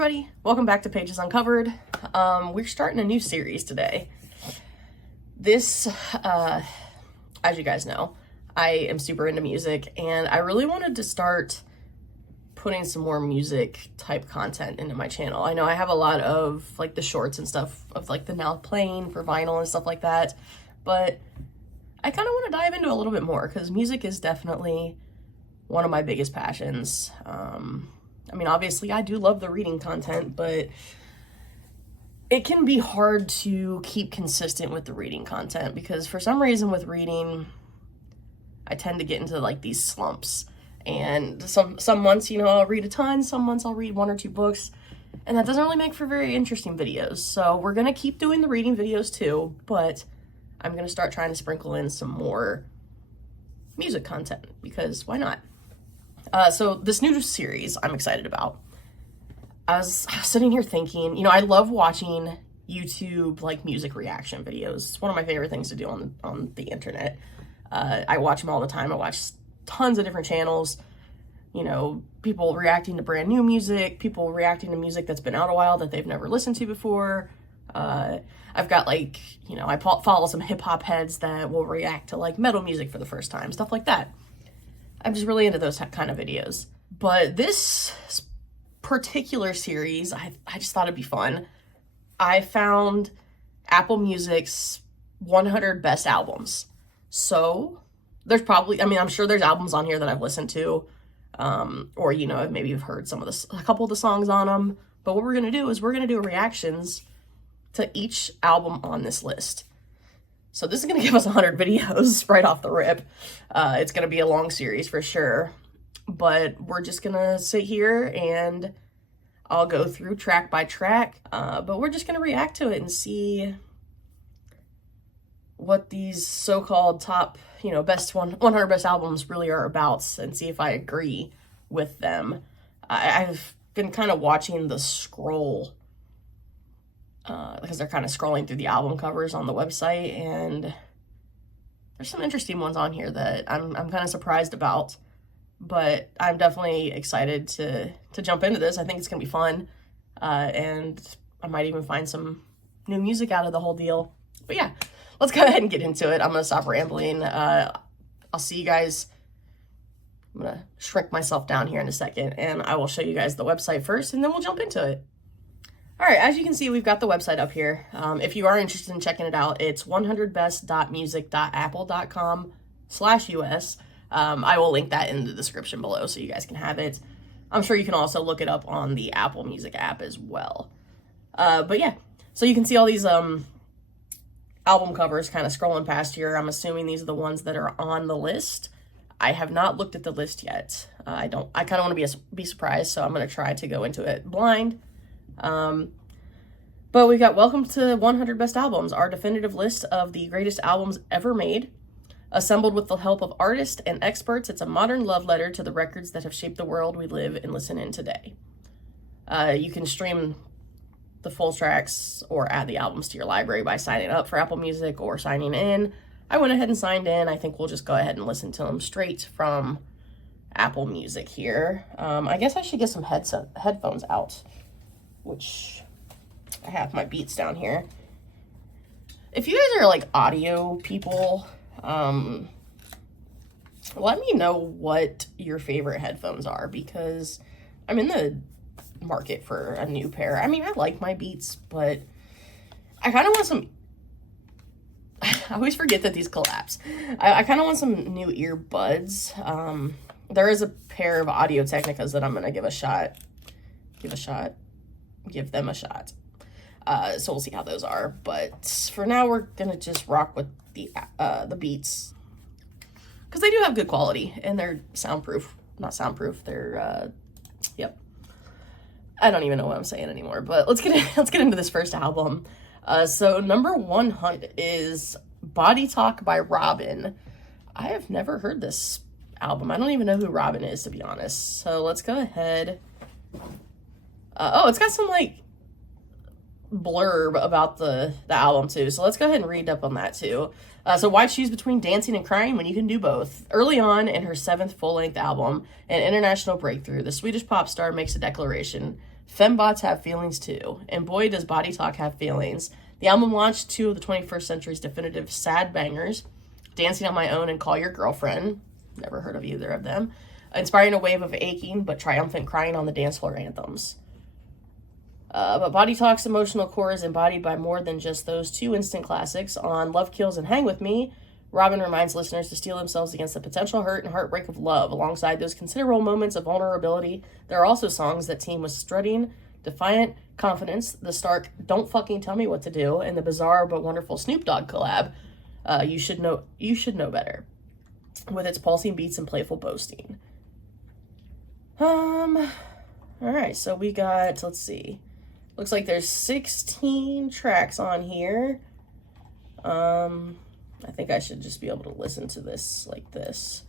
everybody, welcome back to Pages Uncovered. We're starting a new series today. This, as you guys know, I am super into music and I really wanted to start putting some more music type content into my channel. I know I have a lot of like the shorts and stuff of like the now playing for vinyl and stuff like that, but I kind of want to dive into a little bit more because music is definitely one of my biggest passions. I mean, obviously I do love the reading content, but it can be hard to keep consistent with the reading content because for some reason with reading, I tend to get into like these slumps. And some months, you know, I'll read a ton, some months I'll read 1 or 2 books, and that doesn't really make for very interesting videos. So we're gonna keep doing the reading videos too, but I'm gonna start trying to sprinkle in some more music content because why not? So this new series I'm excited about. I was sitting here thinking, you know, I love watching YouTube like music reaction videos. It's one of my favorite things to do on the internet. I watch them all the time. I watch tons of different channels. You know, people reacting to brand new music, people reacting to music that's been out a while that they've never listened to before. I've got like, you know, I follow some hip hop heads that will react to like metal music for the first time, stuff like that. I'm just really into those kind of videos. But this particular series, I just thought it'd be fun. I found Apple Music's 100 best albums. So there's probably, I mean, I'm sure there's albums on here that I've listened to, or, you know, maybe you've heard a couple of the songs on them. But what we're going to do is we're going to do reactions to each album on this list. So this is going to give us 100 videos right off the rip. It's going to be a long series for sure, but we're just going to sit here and I'll go through track by track, but we're just going to react to it and see what these so-called top, you know, 100 best albums really are about and see if I agree with them. I've been kind of watching the scroll because they're kind of scrolling through the album covers on the website, and there's some interesting ones on here that I'm kind of surprised about, but I'm definitely excited to jump into this. I think it's gonna be fun, and I might even find some new music out of the whole deal. But yeah, let's go ahead and get into it. I'm gonna stop rambling. I'll see you guys. I'm gonna shrink myself down here in a second, and I will show you guys the website first, and then we'll jump into it. All right, as you can see, we've got the website up here. If you are interested in checking it out, it's 100best.music.apple.com/US. I will link that in the description below so you guys can have it. I'm sure you can also look it up on the Apple Music app as well. But yeah, so you can see all these album covers kind of scrolling past here. I'm assuming these are the ones that are on the list. I have not looked at the list yet. I kind of want to be surprised, so I'm going to try to go into it blind. But we got welcome to 100 best albums, our definitive list of the greatest albums ever made, assembled with the help of artists and experts. It's a modern love letter to the records that have shaped the world we live and listen in today. You can stream the full tracks or add the albums to your library by signing up for Apple Music or signing in. I went ahead and signed in. I think we'll just go ahead and listen to them straight from Apple Music here. I guess I should get some headphones out, which I have my Beats down here. If you guys are like audio people, let me know what your favorite headphones are because I'm in the market for a new pair. I mean, I like my Beats, but I kind of want some, I always forget that these collapse. I kind of want some new earbuds. There is a pair of Audio Technicas that I'm going to give them a shot. So we'll see how those are. But for now, we're going to just rock with the Beats. Because they do have good quality. And they're soundproof. Not soundproof. They're, yep. I don't even know what I'm saying anymore. But let's get into this first album. So number 100 is Body Talk by Robyn. I have never heard this album. I don't even know who Robyn is, to be honest. So let's go ahead. Oh, it's got some like blurb about the album too. So let's go ahead and read up on that too. So why choose between dancing and crying when you can do both? Early on in her 7th full-length album, an international breakthrough, the Swedish pop star makes a declaration. Fembots have feelings too, and boy does Body Talk have feelings. The album launched 2 of the 21st century's definitive sad bangers, Dancing on My Own and Call Your Girlfriend. Never heard of either of them. Inspiring a wave of aching but triumphant crying on the dance floor anthems. But Body Talk's emotional core is embodied by more than just those 2 instant classics. On Love Kills and Hang With Me, Robyn reminds listeners to steel themselves against the potential hurt and heartbreak of love. Alongside those considerable moments of vulnerability, there are also songs that team with strutting, defiant confidence, the stark "Don't Fucking Tell Me What to Do," and the bizarre but wonderful Snoop Dogg collab, You Should Know Better, with its pulsing beats and playful boasting. Alright, so we got, let's see. Looks like there's 16 tracks on here. I think I should just be able to listen to this like this.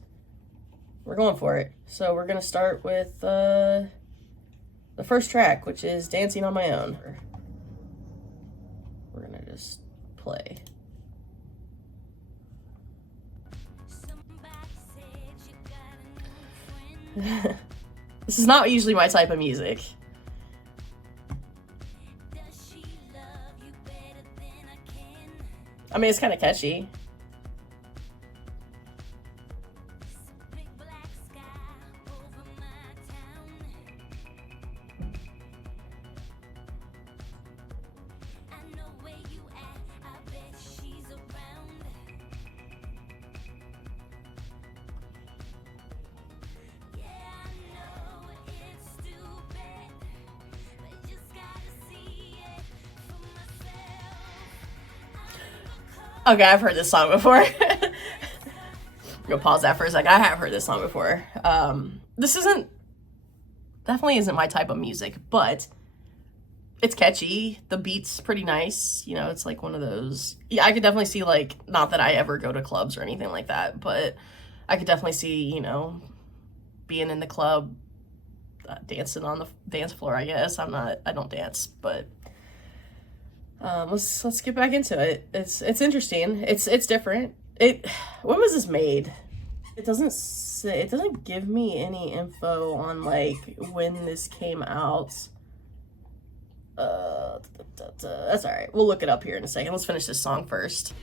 We're going for it. So we're going to start with the first track, which is Dancing on My Own. We're going to just play. This is not usually my type of music. I mean, it's kind of catchy. Okay, I've heard this song before. Go pause that for a second. I have heard this song before. This definitely isn't my type of music, but it's catchy. The beat's pretty nice. You know, it's like one of those. Yeah, I could definitely see, like, not that I ever go to clubs or anything like that, but I could definitely see, you know, being in the club, dancing on the dance floor. I guess I don't dance, but. Let's get back into it. It's interesting. It's different. When was this made? It doesn't say. It doesn't give me any info on like when this came out. That's all right. We'll look it up here in a second. Let's finish this song first.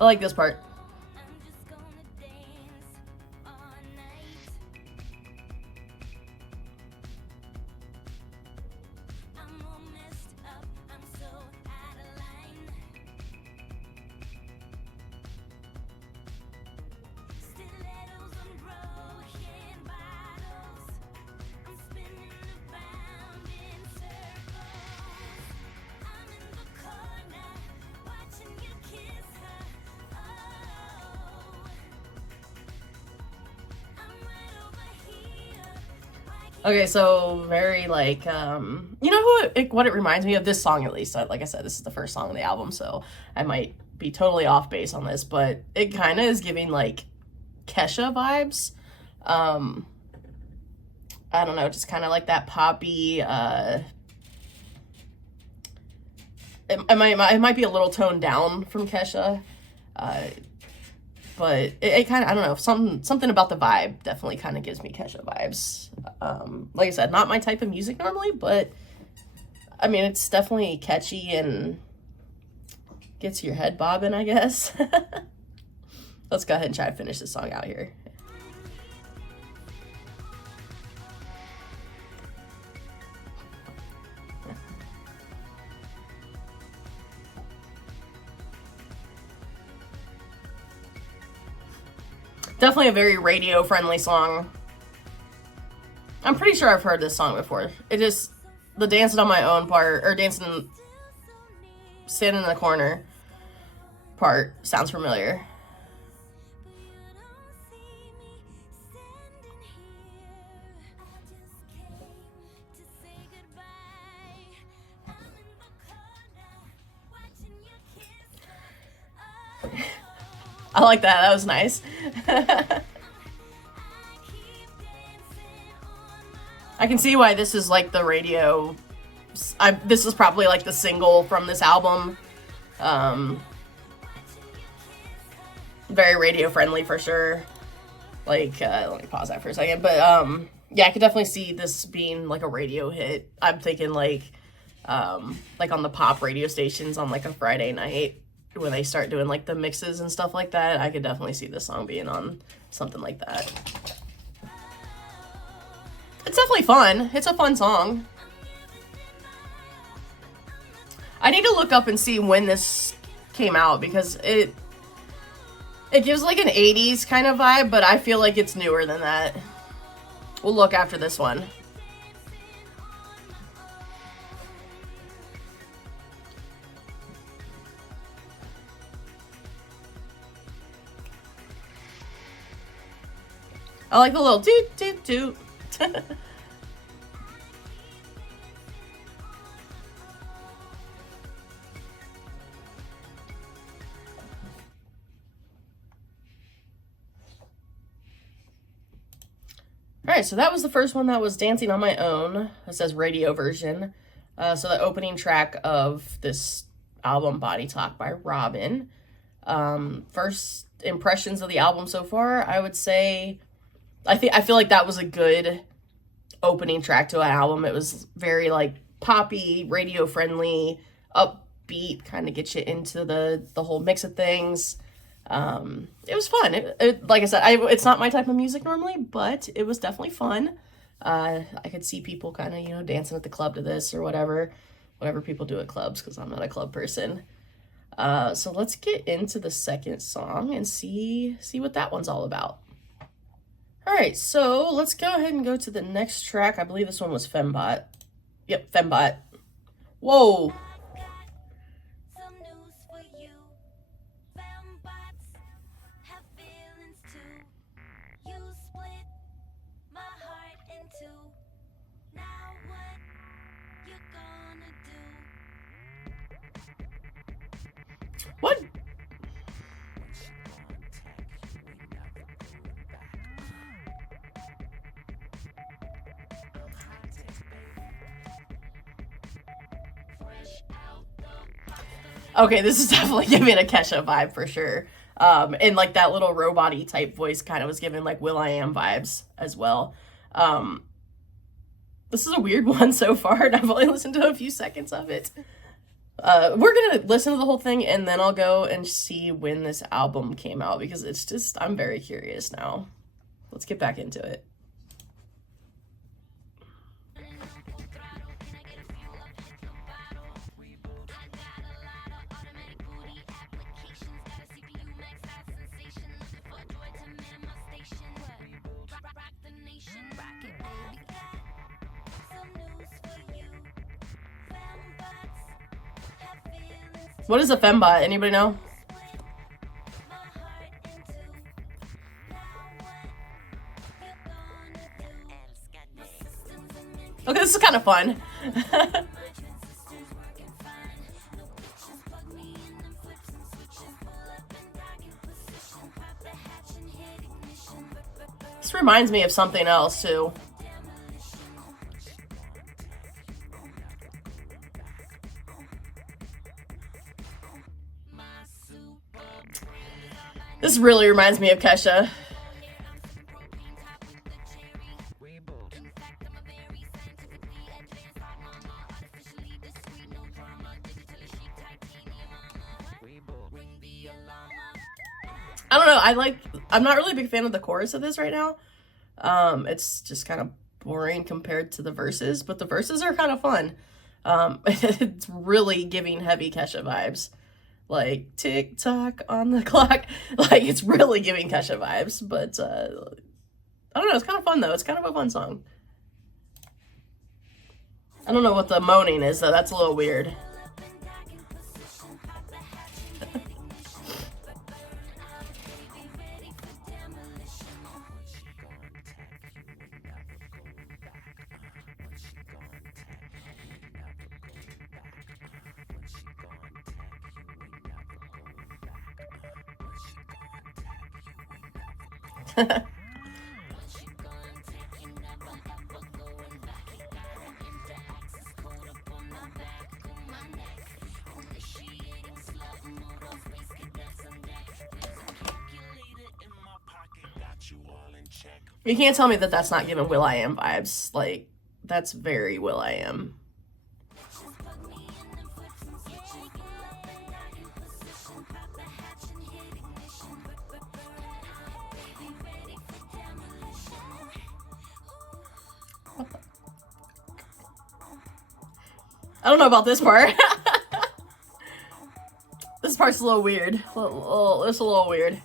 I like this part. Okay, so very like, you know what it reminds me of? This song, at least. Like I said, this is the first song on the album, so I might be totally off base on this, but it kind of is giving like Kesha vibes. I don't know, just kind of like that poppy, it might be a little toned down from Kesha, but it kind of, I don't know, something about the vibe definitely kind of gives me Kesha vibes. Like I said, not my type of music normally, but I mean, it's definitely catchy and gets your head bobbing, I guess. Let's go ahead and try to finish this song out here. Definitely a very radio-friendly song. I'm pretty sure I've heard this song before. It just, the dancing on my own part, or dancing, standing in the corner part sounds familiar. I like that. That was nice. I can see why this is like the radio this is probably like the single from this album. Very radio friendly for sure. Like, let me pause that for a second. But yeah, I could definitely see this being like a radio hit. I'm thinking like on the pop radio stations on like a Friday night when they start doing like the mixes and stuff like that. I could definitely see this song being on something like that. It's definitely fun. It's a fun song. I need to look up and see when this came out because it gives like an 80s kind of vibe, but I feel like it's newer than that. We'll look after this one. I like the little doot doot doot. Alright, so that was the first one that was Dancing on My Own. It says radio version. So the opening track of this album, Body Talk by Robyn. First impressions of the album so far, I would say, I feel like that was a good opening track to an album. It was very like poppy, radio friendly, upbeat, kind of get you into the whole mix of things. It was fun. Like I said, it's not my type of music normally, but it was definitely fun. I could see people kind of, you know, dancing at the club to this or whatever people do at clubs, because I'm not a club person. So let's get into the second song and see what that one's all about. All right, so let's go ahead and go to the next track. I believe this one was Fembot. Yep, Fembot. Whoa. What? Okay, this is definitely giving a Kesha vibe for sure. And like that little robot-y type voice kind of was giving like will.i.am vibes as well. This is a weird one so far, and I've only listened to a few seconds of it. We're gonna listen to the whole thing, and then I'll go and see when this album came out, because it's just, I'm very curious now. Let's get back into it. What is a fembot? Anybody know? Okay, this is kind of fun. This reminds me of something else too. This really reminds me of Kesha. I don't know, I'm not really a big fan of the chorus of this right now. It's just kind of boring compared to the verses, but the verses are kind of fun. It's really giving heavy Kesha vibes. Like, tick-tock on the clock. Like, it's really giving Kesha vibes. But, I don't know. It's kind of fun, though. It's kind of a fun song. I don't know what the moaning is, though. That's a little weird. You can't tell me that that's not giving will.i.am vibes. Like, that's very will.i.am. I don't know about this part. This part's a little weird. It's a little weird.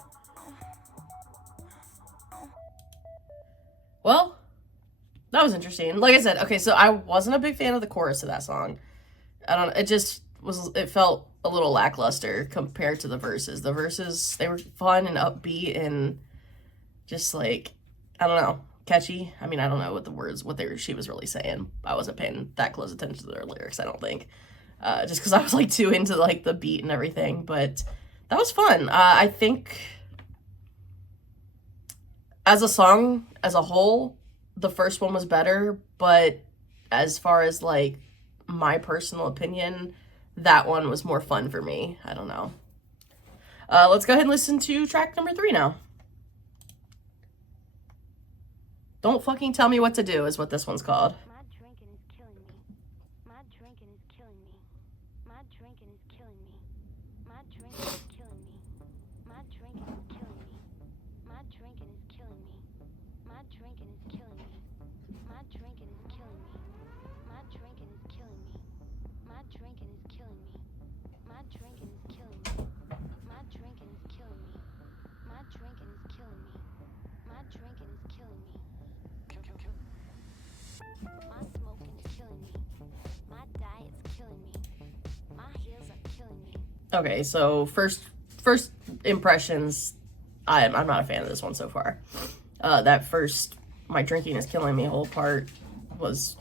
Well, that was interesting. Like I said, okay, so I wasn't a big fan of the chorus of that song. It felt a little lackluster compared to the verses. The verses, they were fun and upbeat and just like, I don't know, catchy. I mean, I don't know what she was really saying. I wasn't paying that close attention to their lyrics, I don't think. Just because I was like too into like the beat and everything, but that was fun. I think as a song as a whole, the first one was better, but as far as like my personal opinion, that one was more fun for me. I don't know. Let's go ahead and listen to track number 3 now. Don't fucking tell me what to do is what this one's called. My drinking is killing me. My drinking is killing me. My drinking is killing me. My drinking is killing me. My drinking is killing me. My drinking is killing me. My drinking is killing me. My drinking is killing me. My drinking is killing me. My drinking is killing me. My drinking is killing me. My drinking is killing me. My drinking is killing me. My drinking is killing me. My smoking is killing me. My diet's killing me. My heels are killing me. Okay, so first impressions, I'm not a fan of this one so far. That first, my drinking is killing me whole part was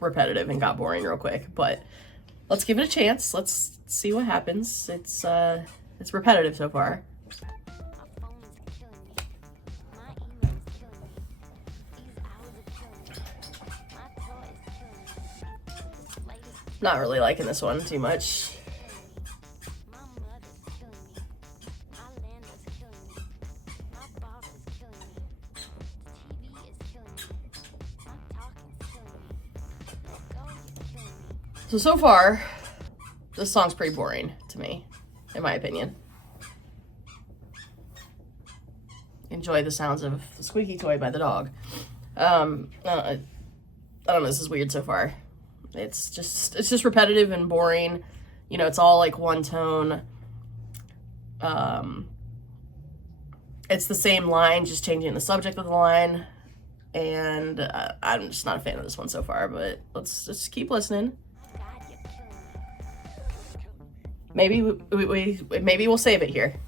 repetitive and got boring real quick, but let's give it a chance. Let's see what happens. It's repetitive so far. My phone is killing me. My email is killing me. These hours are killing me. My toy is killing me. This light is Not really liking this one too much. my mother's killing me. My landlord's killing me. My boss is killing me. The TV is killing me. My talking's killing me. Let go, you're killing me. So far, this song's pretty boring to me, in my opinion. Enjoy the sounds of the squeaky toy by the dog. I don't know, this is weird so far. It's just repetitive and boring. You know, it's all like one tone. It's the same line, just changing the subject of the line. And I'm just not a fan of this one so far, but let's just keep listening. God, you're killing me. Maybe we'll save it here.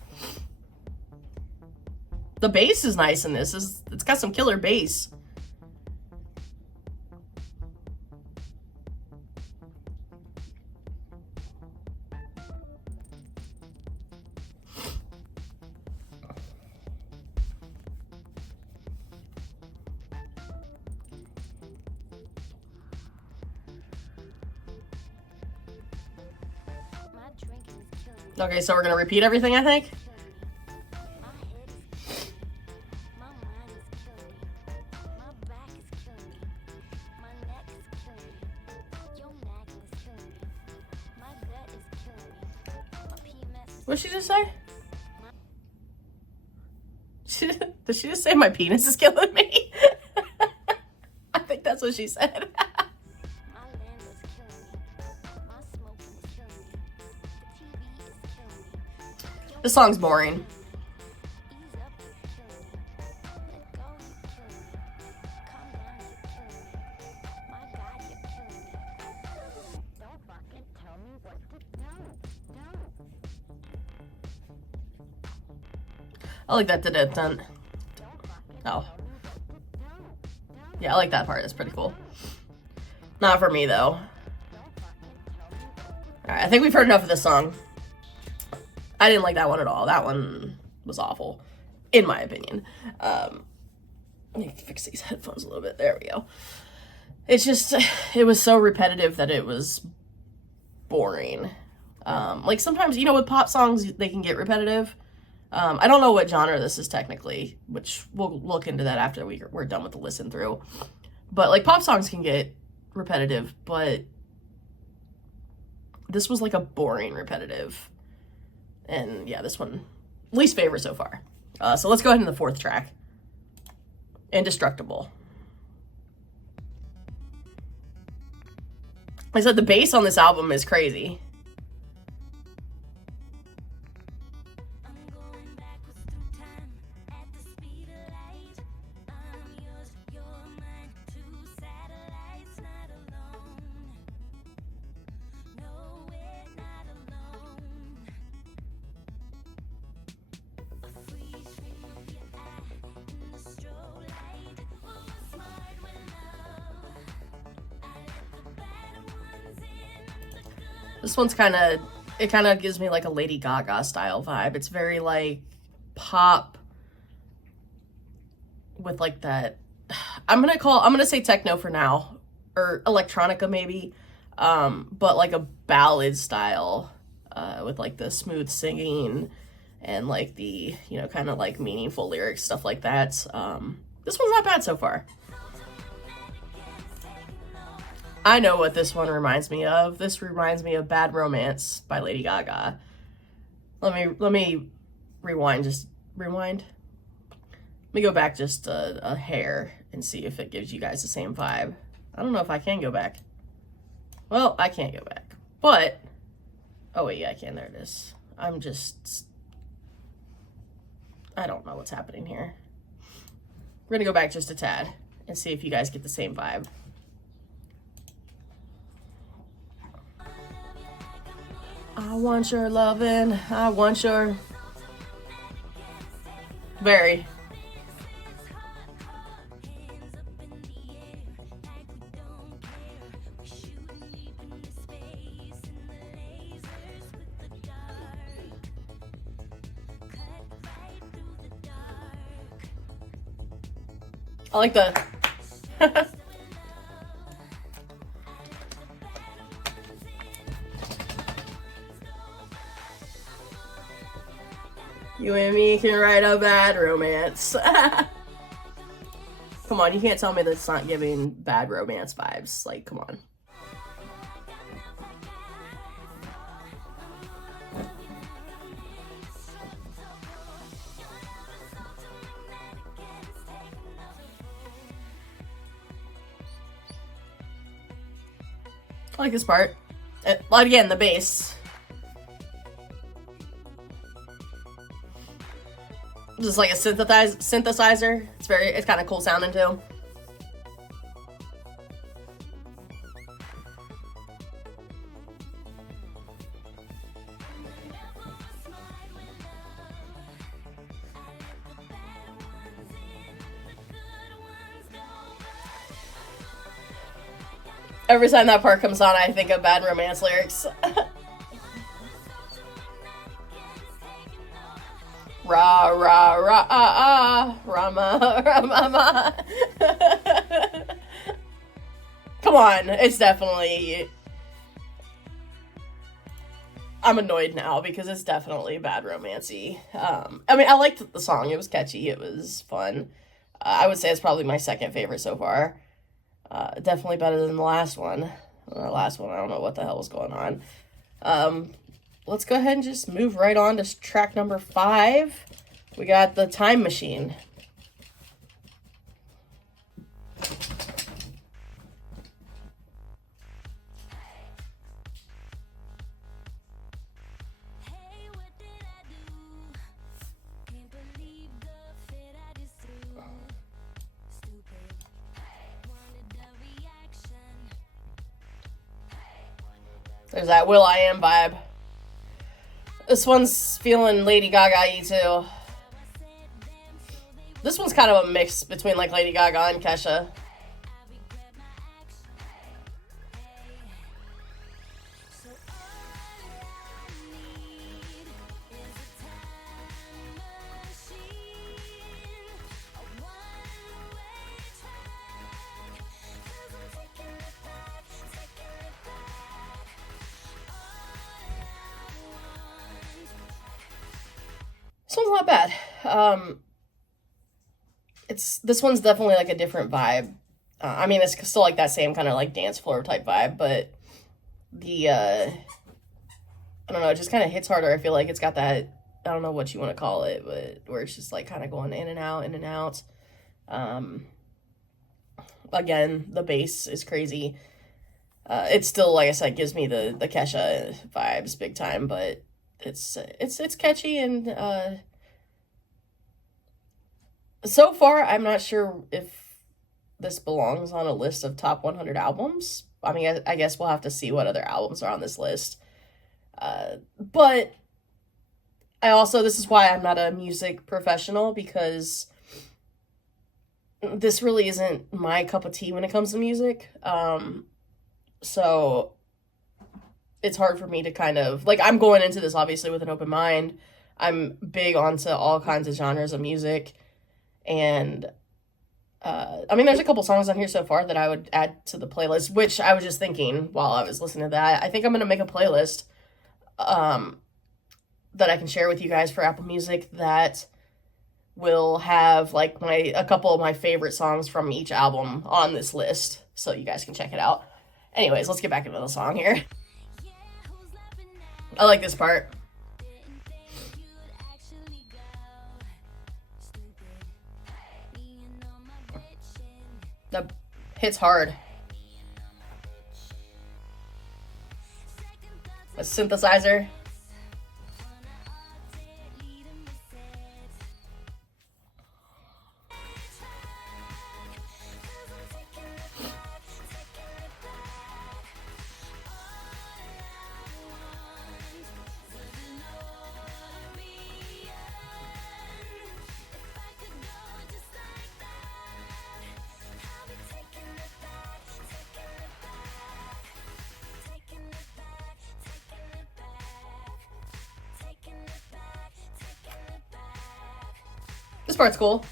The bass is nice in this. It's got some killer bass. My drinking is killing me. Okay, so we're gonna repeat everything, I think. My head is killing me. My mind is killing me. My back is killing me. My neck is killing me. Your nagging is killing me. My gut is killing me. My PMS is What'd she just say? Did she just say my penis is killing me? I think that's what she said. my landlord's killing me. My smoking is killing me. The TV is killing me. This song's boring. Ease up, you're killing me. Let go, you're killing me. Calm down, you're killing me. My God, you're killing me. Don't fucking tell me what to do. I like that dun. Oh. Yeah, I like that part. It's pretty cool. Not for me, though. Alright, I think we've heard enough of this song. I didn't like that one at all. That one was awful, in my opinion. Let me fix these headphones a little bit. There we go. It's just, it was so repetitive that it was boring. Like sometimes, you know, with pop songs, they can get repetitive. I don't know what genre this is technically, which we'll look into that after we're done with the listen through. But like pop songs can get repetitive, but this was like a boring repetitive. And yeah, this one, least favorite so far. So let's go ahead into the fourth track. Indestructible. I said the bass on this album is crazy. This one's it kind of gives me like a Lady Gaga style vibe. It's very like pop with like that, I'm gonna say techno for now, or electronica maybe, but like a ballad style, with like the smooth singing and like the, you know, kind of like meaningful lyrics, stuff like that. This one's not bad so far. I know what this one reminds me of. This reminds me of Bad Romance by Lady Gaga. Let me rewind. Let me go back just a hair and see if it gives you guys the same vibe. I don't know if I can go back. Well, I can't go back. But, oh wait, yeah, I can. There it is. I don't know what's happening here. We're gonna go back just a tad and see if you guys get the same vibe. I want your loving, I want your... Very. I like the... You and me can write a bad romance. Come on, you can't tell me that's not giving Bad Romance vibes. Like, come on. I like this part. Again, the bass. Just like a synthesizer. It's kind of cool sounding too. Every time that part comes on, I think of Bad Romance lyrics. Ra ra ra ah ah Rama Rama. Come on, it's definitely... I'm annoyed now because it's definitely Bad Romance-y. I mean, I liked the song. It was catchy. It was fun. I would say it's probably my second favorite so far. Definitely better than the last one. The last one, I don't know what the hell was going on. Let's go ahead and just move right on to track number 5. We got the Time Machine. There's that will.i.am vibe. This one's feeling Lady Gaga-y too. This one's kind of a mix between like Lady Gaga and Kesha. This one's not bad. This one's definitely like a different vibe. I mean, it's still like that same kind of like dance floor type vibe, but I don't know, it just kind of hits harder. I feel like it's got that, I don't know what you want to call it, but where it's just like kind of going in and out, in and out. Again, the bass is crazy. It's still, like I said, gives me the Kesha vibes big time, but it's catchy, and so far I'm not sure if this belongs on a list of top 100 albums. I mean, I guess we'll have to see what other albums are on this list. But this is why I'm not a music professional, because this really isn't my cup of tea when it comes to music. So it's hard for me to kind of, like, I'm going into this obviously with an open mind. I'm big onto all kinds of genres of music. And I mean, there's a couple songs on here so far that I would add to the playlist, which I was just thinking while I was listening to that. I think I'm going to make a playlist that I can share with you guys for Apple Music that will have like a couple of my favorite songs from each album on this list, so you guys can check it out. Anyways, let's get back into the song here. I like this part. That hits hard. A synthesizer. This part's cool.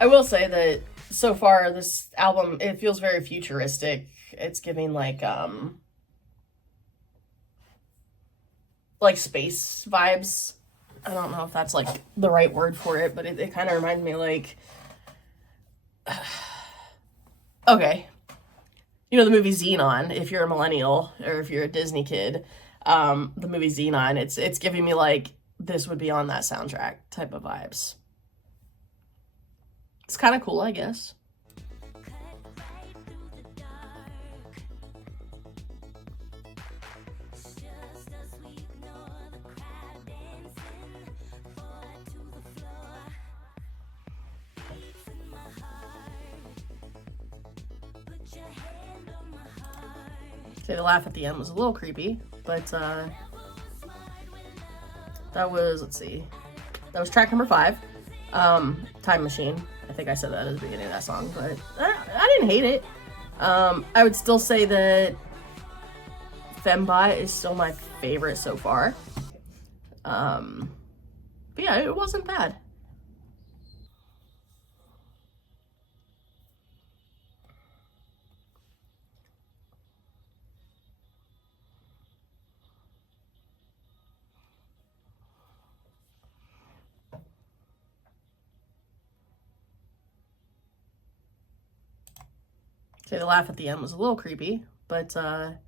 I will say that so far this album, it feels very futuristic. It's giving like space vibes. I don't know if that's like the right word for it, but it kind of reminds me like okay. You know the movie Xenon, if you're a millennial or if you're a Disney kid, the movie Xenon, it's giving me like this would be on that soundtrack type of vibes. It's kind of cool, I guess. Okay, the laugh at the end was a little creepy, but that was, let's see, that was track number 5, Time Machine. I think I said that at the beginning of that song, but I didn't hate it. I would still say that Fembot is still my favorite so far. But yeah, it wasn't bad. Okay, the laugh at the end was a little creepy, but that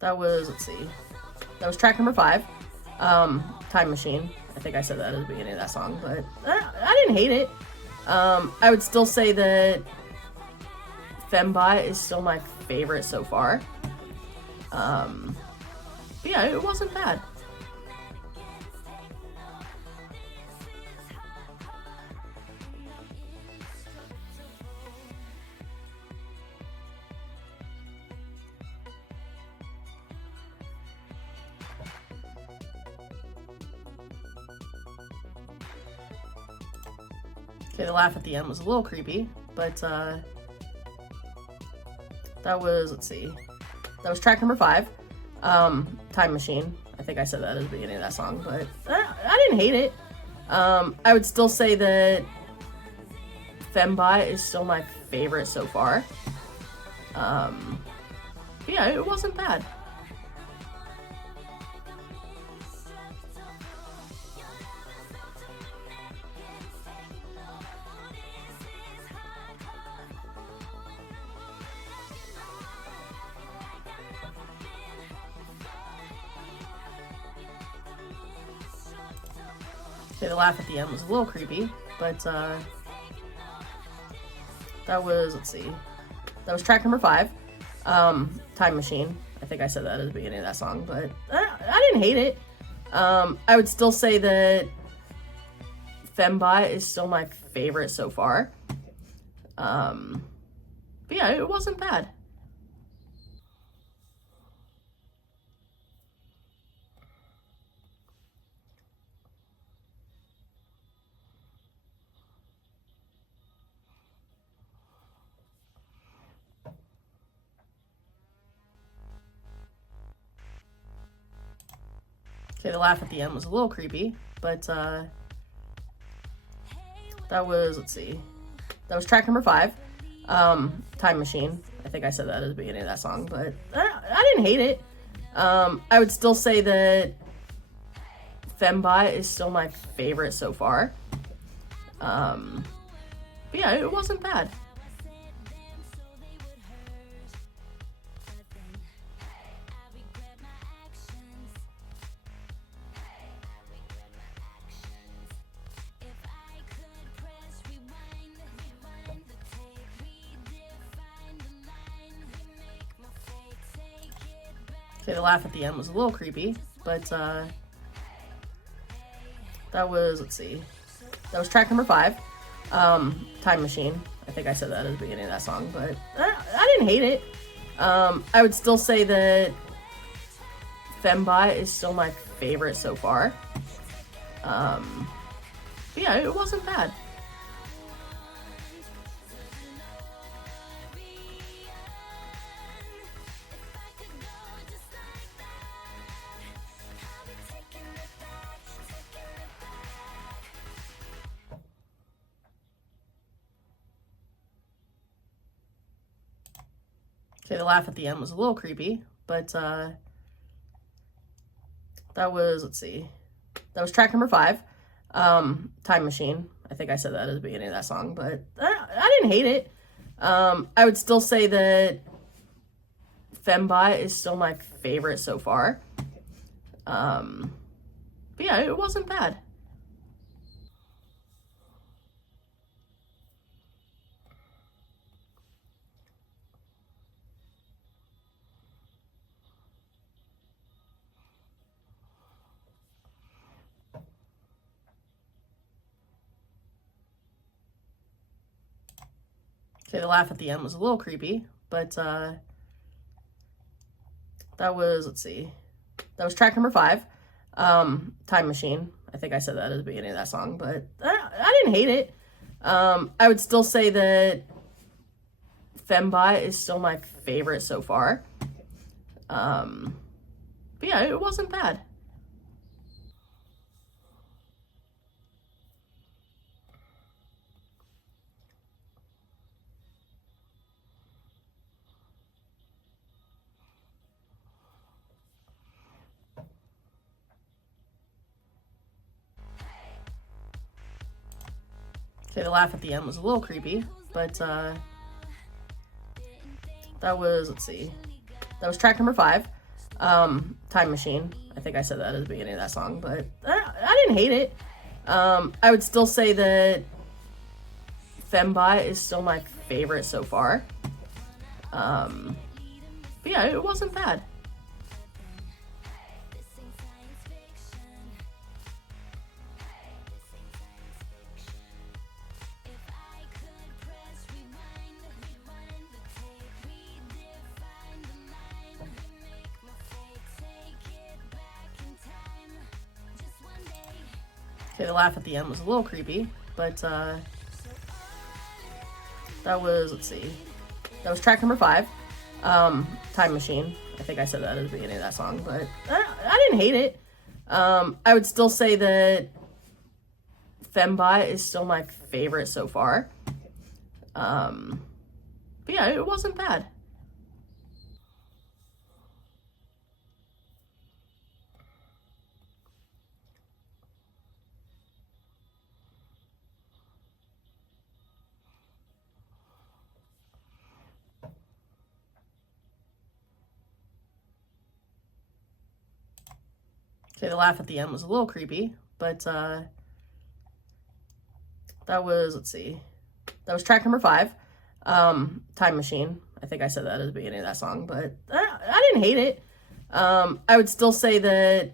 was, let's see, that was track number 5, Time Machine. I think I said that at the beginning of that song, but I didn't hate it. I would still say that Fembot is still my favorite so far. But yeah, it wasn't bad. Okay, the laugh at the end was a little creepy, but that was, let's see, that was track number 5, Time Machine. I think I said that at the beginning of that song, but I didn't hate it. I would still say that Fembot is still my favorite so far. But yeah, it wasn't bad. Okay, the laugh at the end was a little creepy, but that was, let's see, that was track number 5, Time Machine. I think I said that at the beginning of that song, but I didn't hate it. I would still say that Fembot is still my favorite so far. But yeah, it wasn't bad. Okay, the laugh at the end was a little creepy, but that was, let's see, that was track number 5, Time Machine. I think I said that at the beginning of that song, but I didn't hate it. I would still say that Fembot is still my favorite so far. But yeah, it wasn't bad. Okay, the laugh at the end was a little creepy, but that was, let's see, that was track number 5, Time Machine. I think I said that at the beginning of that song, but I didn't hate it. I would still say that Fembot is still my favorite so far. But yeah, it wasn't bad. Okay, the laugh at the end was a little creepy, but that was, let's see, that was track number 5, Time Machine. I think I said that at the beginning of that song, but I didn't hate it. I would still say that Fembot is still my favorite so far. But yeah, it wasn't bad. Okay, the laugh at the end was a little creepy, but that was, let's see, that was track number 5, Time Machine. I think I said that at the beginning of that song, but I didn't hate it. I would still say that Fembot is still my favorite so far. But yeah, it wasn't bad. Okay, the laugh at the end was a little creepy, but that was, let's see, that was track number 5, Time Machine. I think I said that at the beginning of that song, but I didn't hate it. I would still say that Fembot is still my favorite so far. But yeah, it wasn't bad. Okay, the laugh at the end was a little creepy, but that was, let's see, that was track number 5, Time Machine. I think I said that at the beginning of that song, but I didn't hate it. I would still say that Fembot is still my favorite so far. But yeah, it wasn't bad. Okay, the laugh at the end was a little creepy, but That was, let's see, that was track number 5. Time Machine. I think I said that at the beginning of that song, but I didn't hate it. I would still say that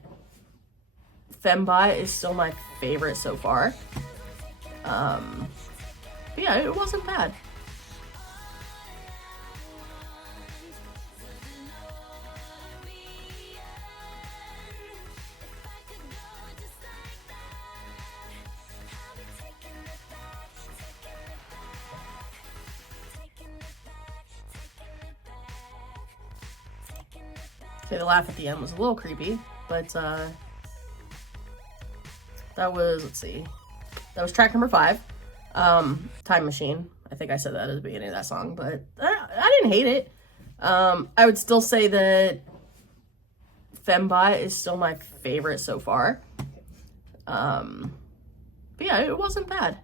Fembot is still my favorite so far. But yeah, it wasn't bad. Okay, the laugh at the end was a little creepy, but that was, let's see, that was track number 5. Time Machine. I think I said that at the beginning of that song, but I didn't hate it. I would still say that Fembot is still my favorite so far. But yeah, it wasn't bad.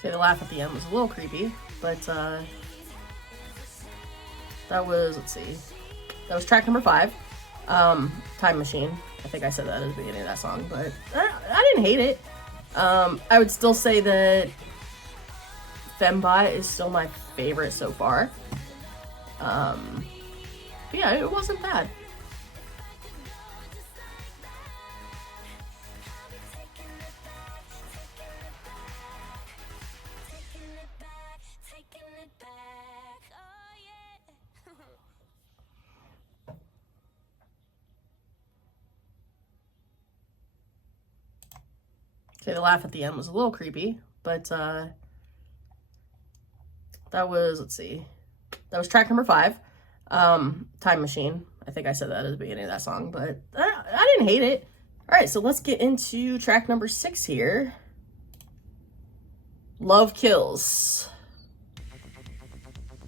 Okay, the laugh at the end was a little creepy, but that was, let's see, that was track number 5. Time Machine. I think I said that at the beginning of that song, but I didn't hate it. I would still say that Fembot is still my favorite so far. But yeah, it wasn't bad. Okay, the laugh at the end was a little creepy, but that was, let's see, that was track number 5. Time Machine. I think I said that at the beginning of that song, but I didn't hate it. All right, so let's get into track number 6 here. Love Kills.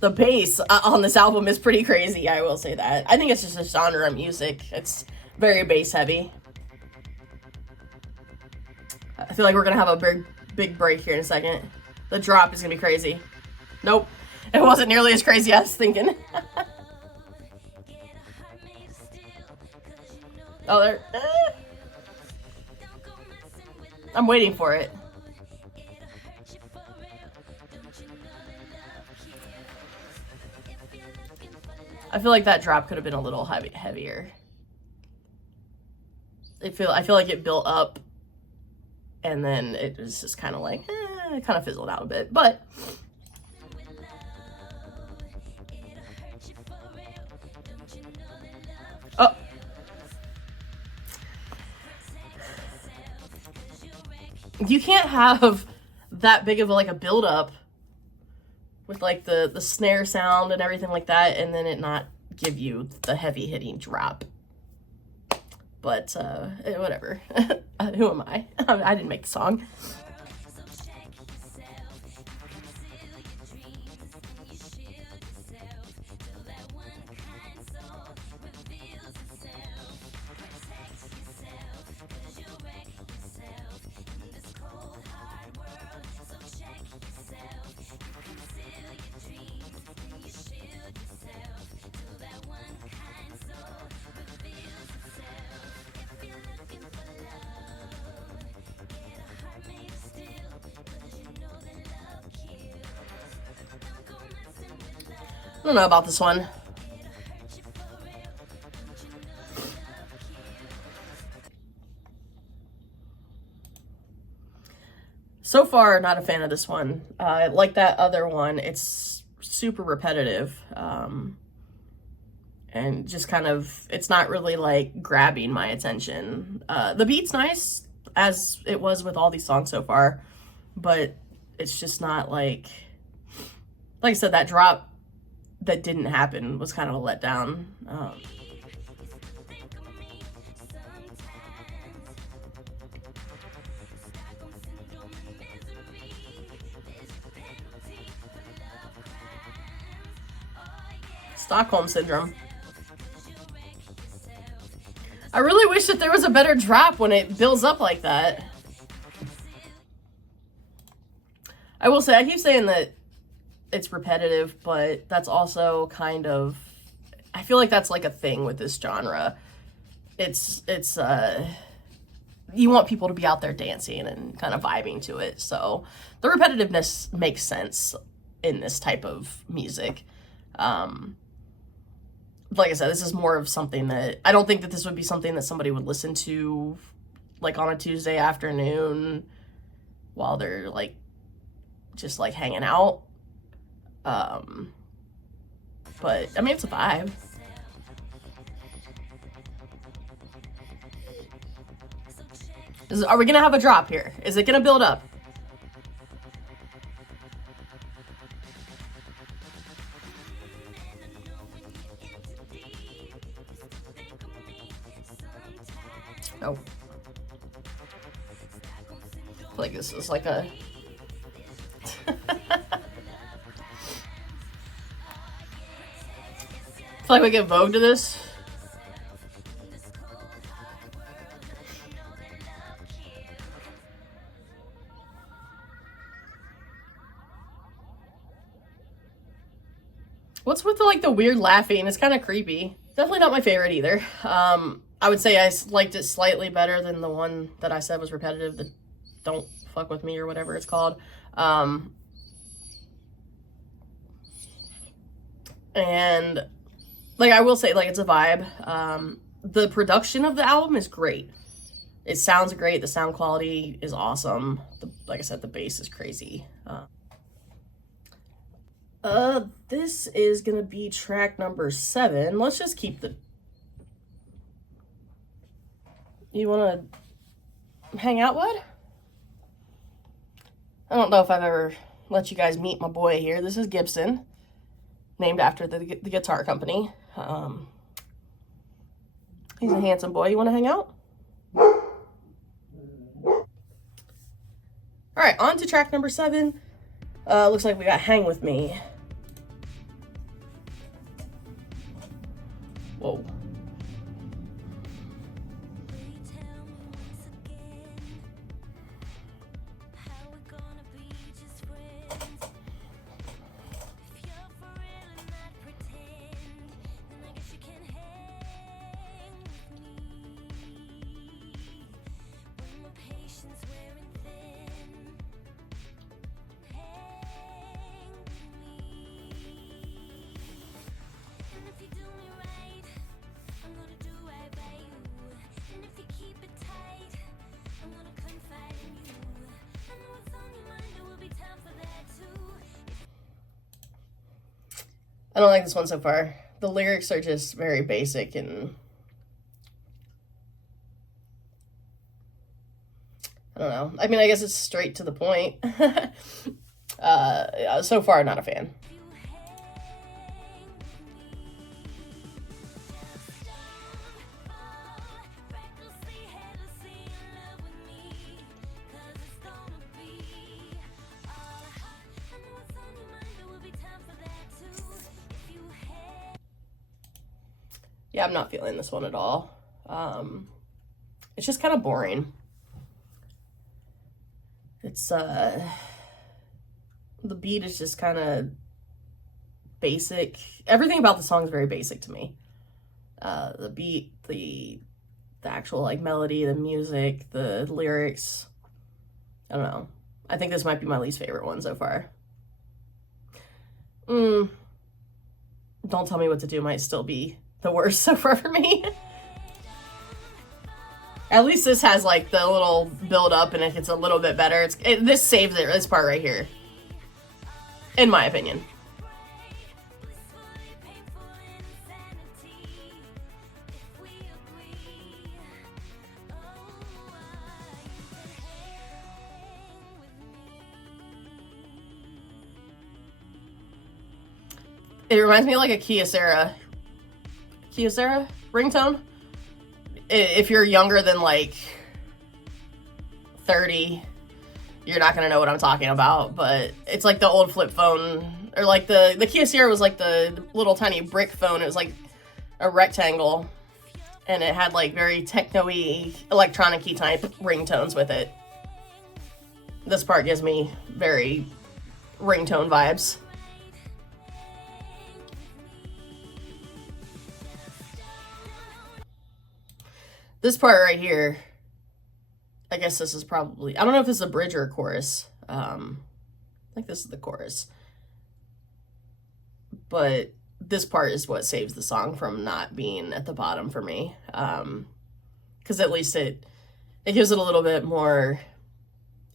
The bass on this album is pretty crazy, I will say that. I think it's just a genre of music. It's very bass heavy. I feel like we're gonna have a big break here in a second. The drop is gonna be crazy. Nope, it wasn't nearly as crazy as I was thinking. Oh, there. I'm waiting for it. I feel like that drop could have been a little heavier. I feel like it built up, and then it was just kind of like, it kind of fizzled out a bit, but. Oh. You can't have that big of a build up with like the snare sound and everything like that, and then it not give you the heavy hitting drop. But whatever. Who am I? I didn't make the song. I don't know about this one. So far, not a fan of this one. Like that other one, it's super repetitive. And just kind of, it's not really like grabbing my attention. The beat's nice, as it was with all these songs so far, but it's just not like I said, that drop that didn't happen was kind of a letdown. Stockholm Syndrome. I really wish that there was a better drop when it builds up like that. I will say, I keep saying that it's repetitive, but that's also kind of, I feel like that's like a thing with this genre. It's you want people to be out there dancing and kind of vibing to it. So the repetitiveness makes sense in this type of music. Like I said, this is more of something that, I don't think that this would be something that somebody would listen to like on a Tuesday afternoon while they're like, just like hanging out. But I mean, it's a vibe. Are we gonna have a drop here? Is it gonna build up? Oh. I feel like this is like a I feel like we get Vogue to this. What's with the weird laughing? It's kind of creepy. Definitely not my favorite either. I would say I liked it slightly better than the one that I said was repetitive, the Don't Fuck With Me or whatever it's called. And like, I will say, like, it's a vibe. The production of the album is great. It sounds great. The sound quality is awesome. Like I said, the bass is crazy. This is gonna be track number 7. Let's just keep the... You wanna hang out, bud? I don't know if I've ever let you guys meet my boy here. This is Gibson, named after the guitar company. He's a handsome boy. You wanna hang out? All right, on to track number 7. Looks like we got Hang With Me. Whoa. I don't like this one so far. The lyrics are just very basic and I don't know. I mean, I guess it's straight to the point. So far, not a fan. Yeah, I'm not feeling this one at all. It's just kind of boring. It's, the beat is just kind of basic. Everything about the song is very basic to me. The beat, the actual, like, melody, the music, the lyrics. I don't know. I think this might be my least favorite one so far. Don't Tell Me What to Do might still be the worst so far for me. At least this has like the little build up and it gets a little bit better. This saves it, this part right here, in my opinion. It reminds me of like a Kyocera ringtone. If you're younger than like 30, you're not gonna know what I'm talking about, but it's like the old flip phone, or like the Kyocera was like the little tiny brick phone. It was like a rectangle, And it had like very techno-y, electronic-y type ringtones with it. This part gives me very ringtone vibes. This part right here, I guess this is probably, I don't know if this is a bridge or a chorus. I think this is the chorus. But this part is what saves the song from not being at the bottom for me. Because at least it gives it a little bit more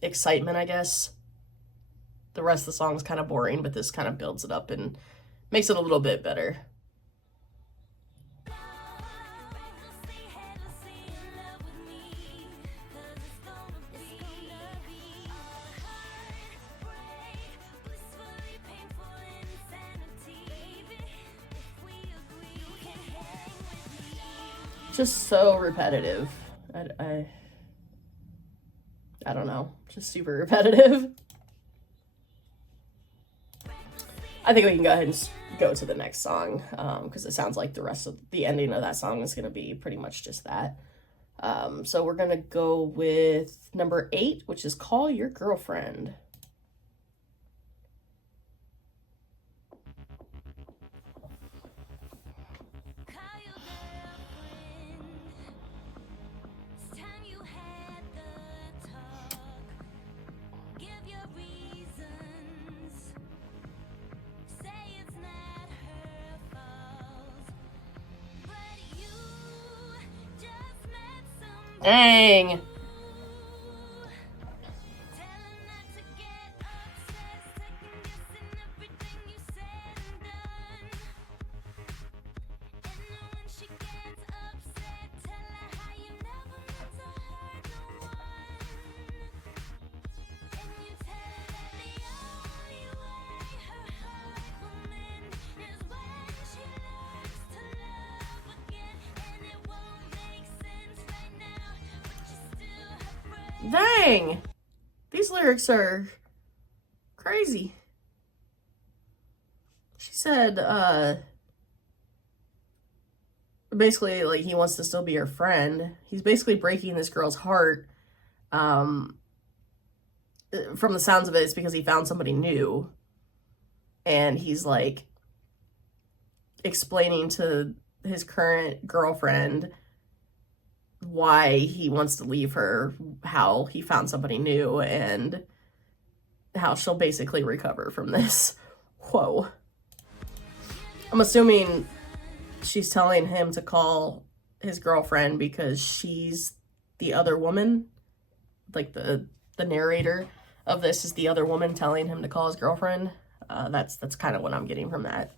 excitement, I guess. The rest of the song is kind of boring, but this kind of builds it up and makes it a little bit better. Just so repetitive. I don't know. Just super repetitive. I think we can go ahead and go to the next song because it sounds like the rest of the ending of that song is going to be pretty much just that. So we're going to go with number 8, which is Call Your Girlfriend. Dang. Dang, these lyrics are crazy. She said, basically, like, he wants to still be her friend. He's basically breaking this girl's heart. From the sounds of it, it's because he found somebody new. And he's, like, explaining to his current girlfriend why he wants to leave her, how he found somebody new, and how she'll basically recover from this. Whoa. I'm assuming she's telling him to call his girlfriend because she's the other woman. Like the narrator of this is the other woman telling him to call his girlfriend. That's kind of what I'm getting from that.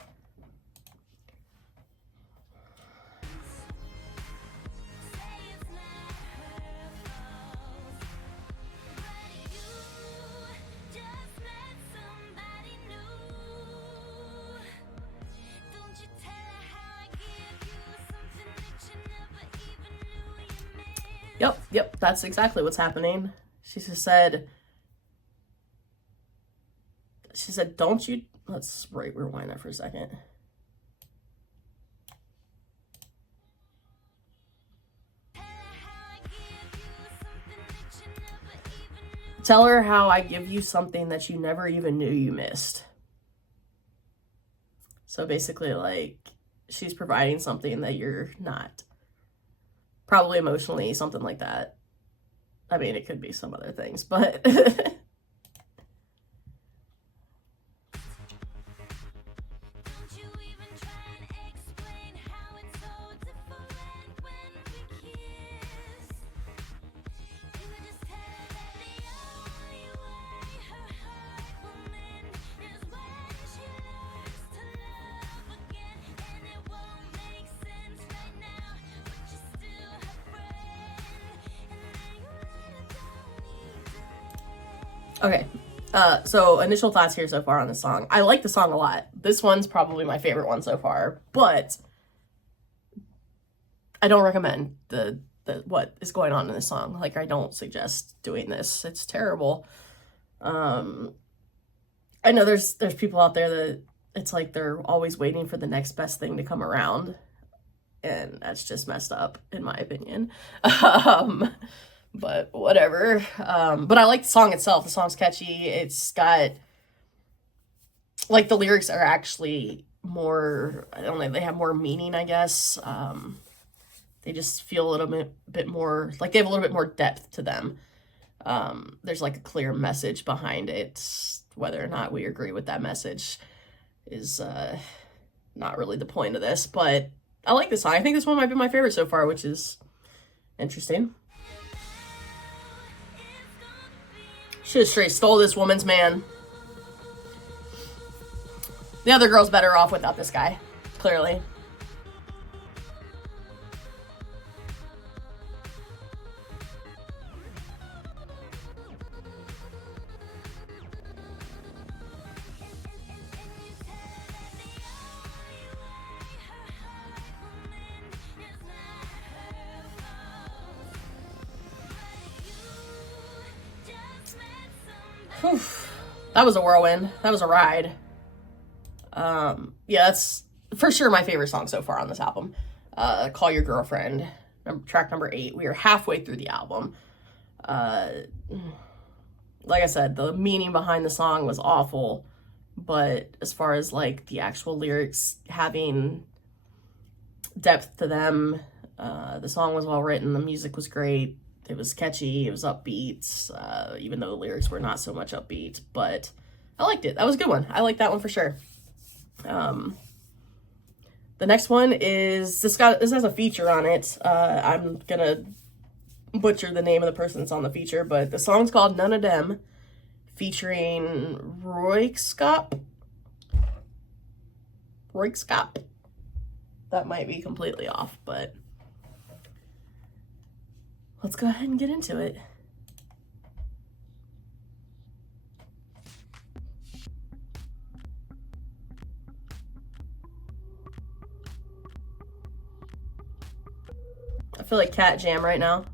Yep, that's exactly what's happening. She said, don't you, let's rewind that for a second. Tell her how I give you something that you never even knew you missed. So basically, like, she's providing something that you're not. Probably emotionally, something like that. I mean, it could be some other things, but... Okay, so initial thoughts here so far on the song. I like the song a lot. This one's probably my favorite one so far, but I don't recommend the what is going on in this song. Like, I don't suggest doing this. It's terrible. I know there's people out there that it's like they're always waiting for the next best thing to come around. and that's just messed up in my opinion. But whatever. But I like the song itself. The song's catchy. It's got, like, the lyrics are actually more, I don't know, they have more meaning, I guess. They just feel a little bit more, like they have a little bit more depth to them. There's like a clear message behind it. Whether or not we agree with that message is not really the point of this, but I like this song. I think this one might be my favorite so far, which is interesting. Should have straight stole this woman's man. The other girl's better off without this guy, clearly. Whew. That was a whirlwind. That was a ride. Yeah, that's for sure my favorite song so far on this album. Call Your Girlfriend, track number 8. We are halfway through the album. Like I said, the meaning behind the song was awful, but as far as like the actual lyrics having depth to them, the song was well written, the music was great, it was catchy, it was upbeat, even though the lyrics were not so much upbeat, but I liked it. That was a good one. I like that one for sure. The next one is, this has a feature on it. I'm gonna butcher the name of the person that's on the feature, but the song's called None of Dem, featuring Roykskop. That might be completely off, but let's go ahead and get into it. I feel like Cat Jam right now.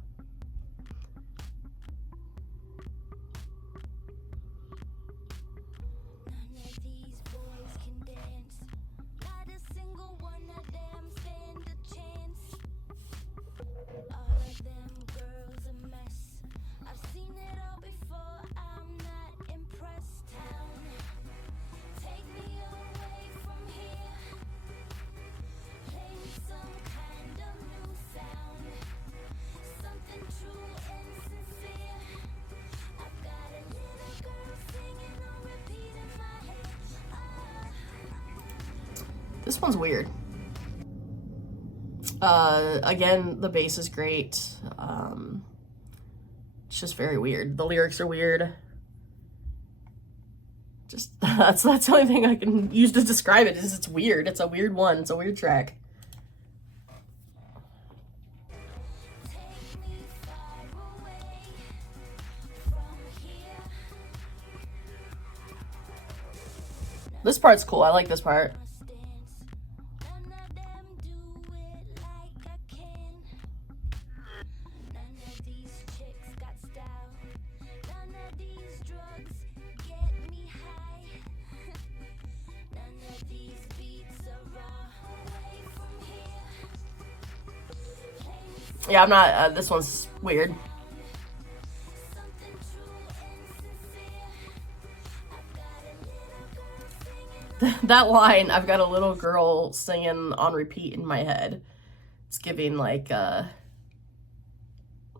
This one's weird. Again, the bass is great. It's just very weird. The lyrics are weird. Just that's the only thing I can use to describe it, is it's weird. It's a weird one. It's a weird track. This part's cool. I like this part. Yeah, I'm not, this one's weird. That line, I've got a little girl singing on repeat in my head. It's giving like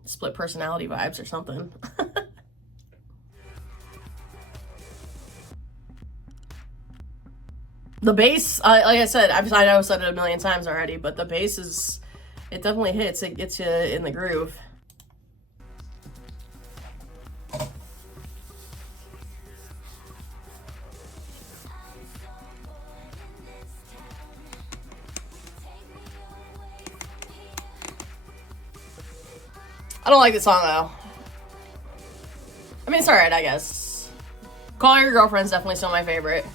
split personality vibes or something. The bass, like I said, I know I've said it a million times already, but the bass is, it definitely hits. It gets you in the groove. I don't like this song though. I mean, it's alright, I guess. Call Your Girlfriend's definitely still my favorite.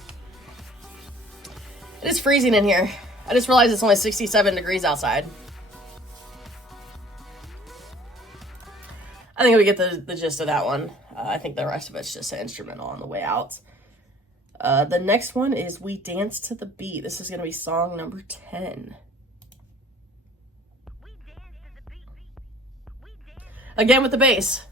It is freezing in here. I just realized it's only 67 degrees outside. I think we get the gist of that one. I think the rest of it's just an instrumental on the way out. The next one is We Dance to the Beat. This is going to be song number 10. Again with the bass.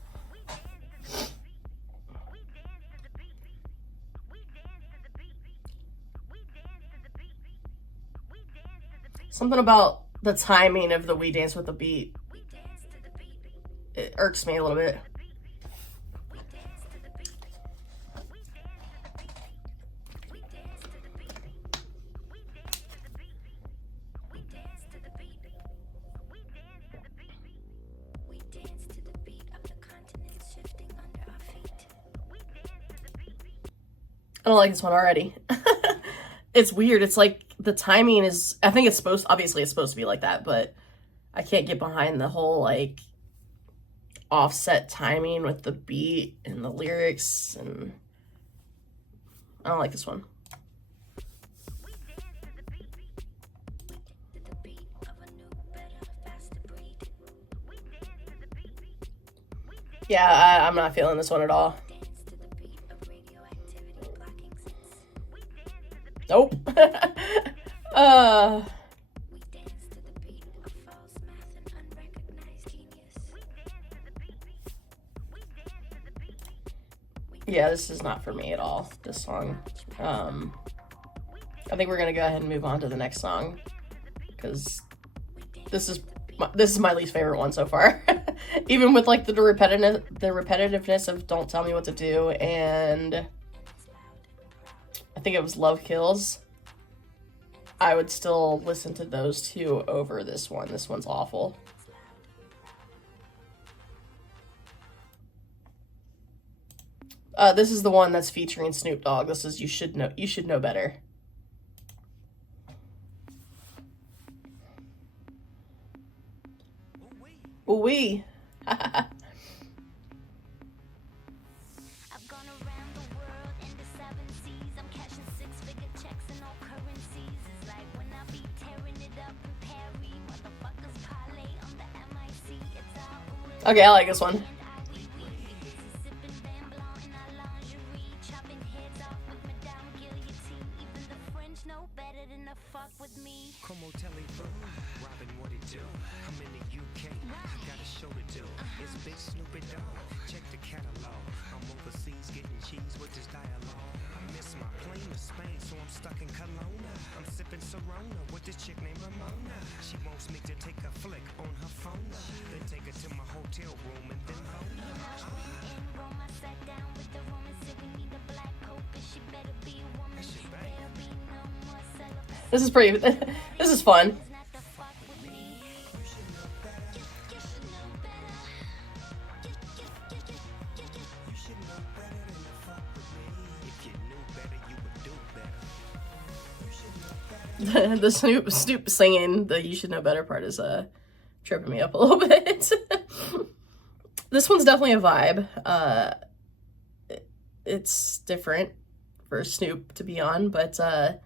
Something about the timing of the We Dance with the Beat, it irks me a little bit. I don't like this one already. It's weird. It's like the timing is, I think it's obviously it's supposed to be like that, but I can't get behind the whole like offset timing with the beat and the lyrics, and I don't like this one. Yeah, I'm not feeling this one at all. Nope. Yeah, this is not for me at all, this song. I think we're gonna go ahead and move on to the next song, because this is my least favorite one so far. Even with like the repetitiveness of Don't Tell Me What to Do, and I think it was Love Kills, I would still listen to those two over this one. This one's awful. This is the one that's featuring Snoop Dogg. This is You Should Know Better. Ooh-wee. Okay, I like this one. This is pretty, this is fun. The Snoop singing the You Should Know Better part is tripping me up a little bit. This one's definitely a vibe. It's different for Snoop to be on, but I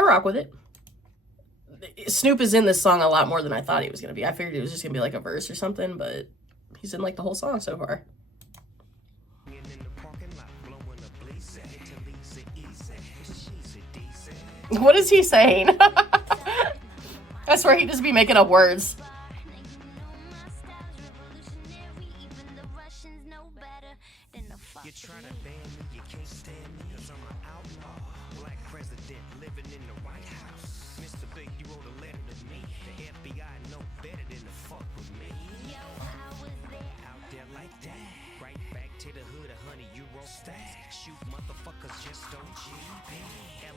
rock with it. Snoop is in this song a lot more than I thought he was gonna be. I figured it was just gonna be like a verse or something, but he's in like the whole song so far. What is he saying? I swear he'd just be making up words. You try to ban me, you can't stand me, 'cause I'm an outlaw. Black president living in the White House. Mr. Big, you wrote a letter to me. The FBI know better than to fuck with me. Yo, I was there. Out there like that. Right back to the hood, 100 euro stacks. Shoot motherfuckers just don't GP.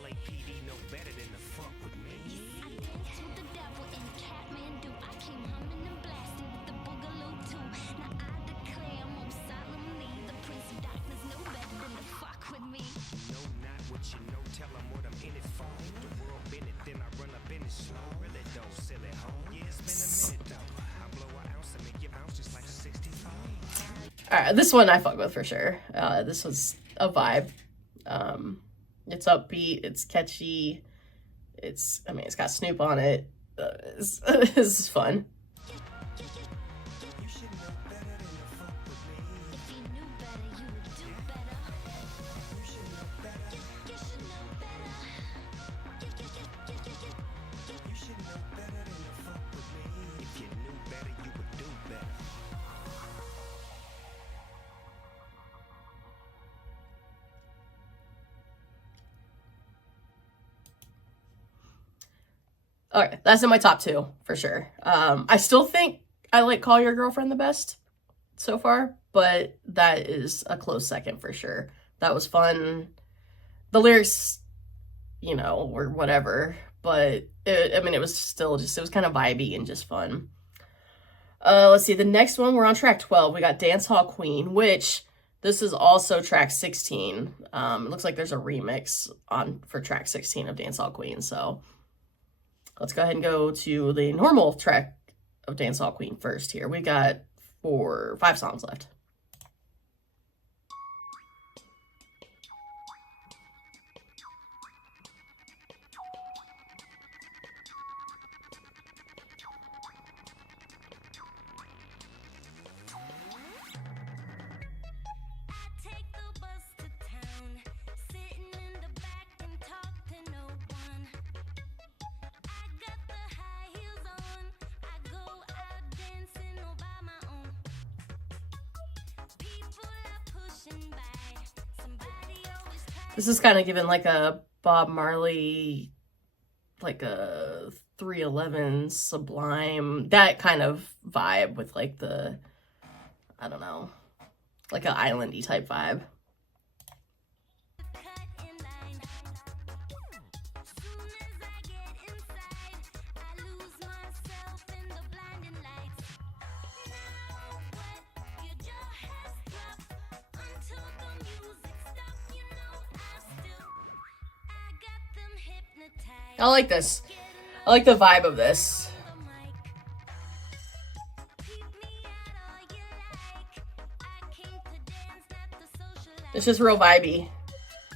LAPD know better than to fuck with me. I danced with the devil in Kathmandu. I came humming and blasting with the boogaloo too. Now I declare most solemnly, the Prince of Darkness know better than to fuck with me. No, not what you know, tell them what I'm in it for. The world been it, then I run up in it slow. Really don't, silly hoe. Yeah, it's been a minute though. I blow an ounce and make you bounce just like a 65. Alright, this one I fuck with for sure. This was a vibe. It's upbeat, it's catchy, it's got Snoop on it. This is fun. Okay, that's in my top 2 for sure. I still think I like Call Your Girlfriend the best so far, but that is a close second for sure. That was fun. The lyrics, you know, were whatever, but it was still just, it was kind of vibey and just fun. Let's see, the next one, we're on track 12. We got Dance Hall Queen, which this is also track 16. It looks like there's a remix for track 16 of Dance Hall Queen, so let's go ahead and go to the normal track of Dance Hall Queen first here. We got 5 songs left. This is kind of given like a Bob Marley, like a 311 Sublime, that kind of vibe with like the, I don't know, like an islandy type vibe. I like this. I like the vibe of this. It's just real vibey.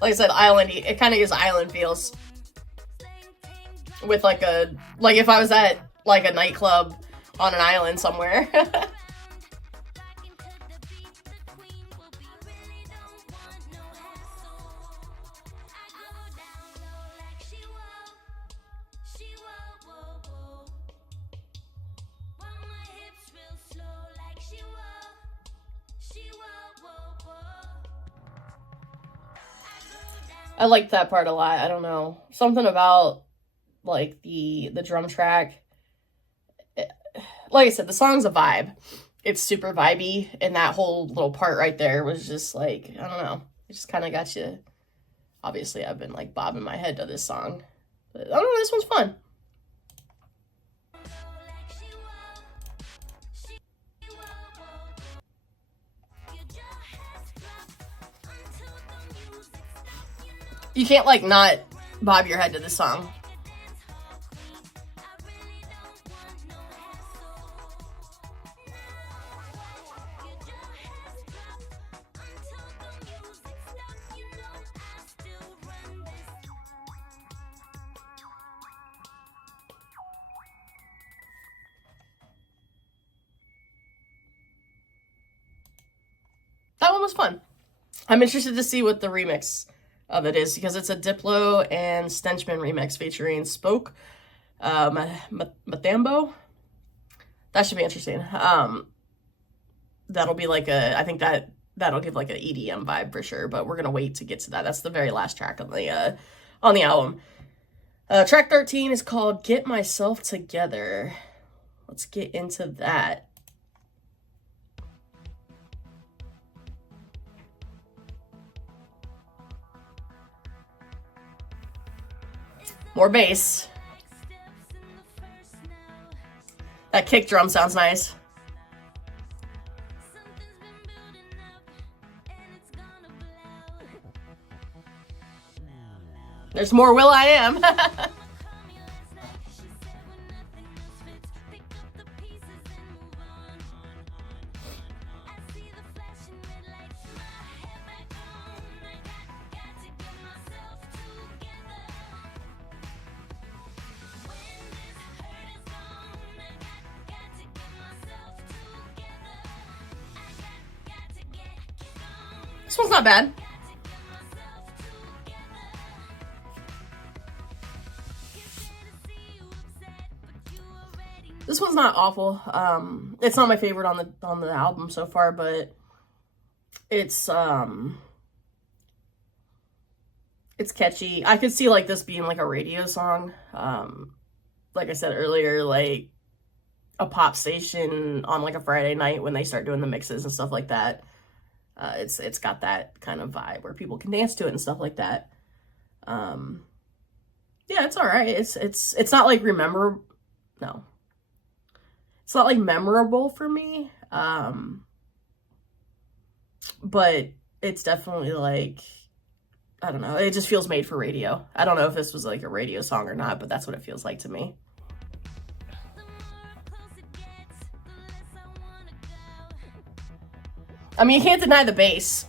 Like I said, islandy. It kind of gives island feels. With like if I was at like a nightclub on an island somewhere. I liked that part a lot. I don't know. Something about like the drum track. Like I said, the song's a vibe. It's super vibey, and that whole little part right there was just like, I don't know. It just kind of got you. Obviously, I've been like bobbing my head to this song. But I don't know, this one's fun. You can't like not bob your head to this song. That one was fun. I'm interested to see what the remix of it is, because it's a Diplo and Stenchman remix featuring Spoke, Matambo. That should be interesting. That'll be like I think that'll give like an EDM vibe for sure, but we're gonna wait to get to that. That's the very last track on the album. Track 13 is called Get Myself Together. Let's get into that. More bass. That kick drum sounds nice. There's more will.i.am. This one's not bad. This one's not awful. It's not my favorite on the album so far, but it's catchy. I could see like this being like a radio song. like I said earlier, like a pop station on like a Friday night when they start doing the mixes and stuff like that. It's got that kind of vibe where people can dance to it and stuff like that. Yeah, it's all right. It's not like no. It's not like memorable for me. But it's definitely like, I don't know, it just feels made for radio. I don't know if this was like a radio song or not, but that's what it feels like to me. I mean, you can't deny the bass.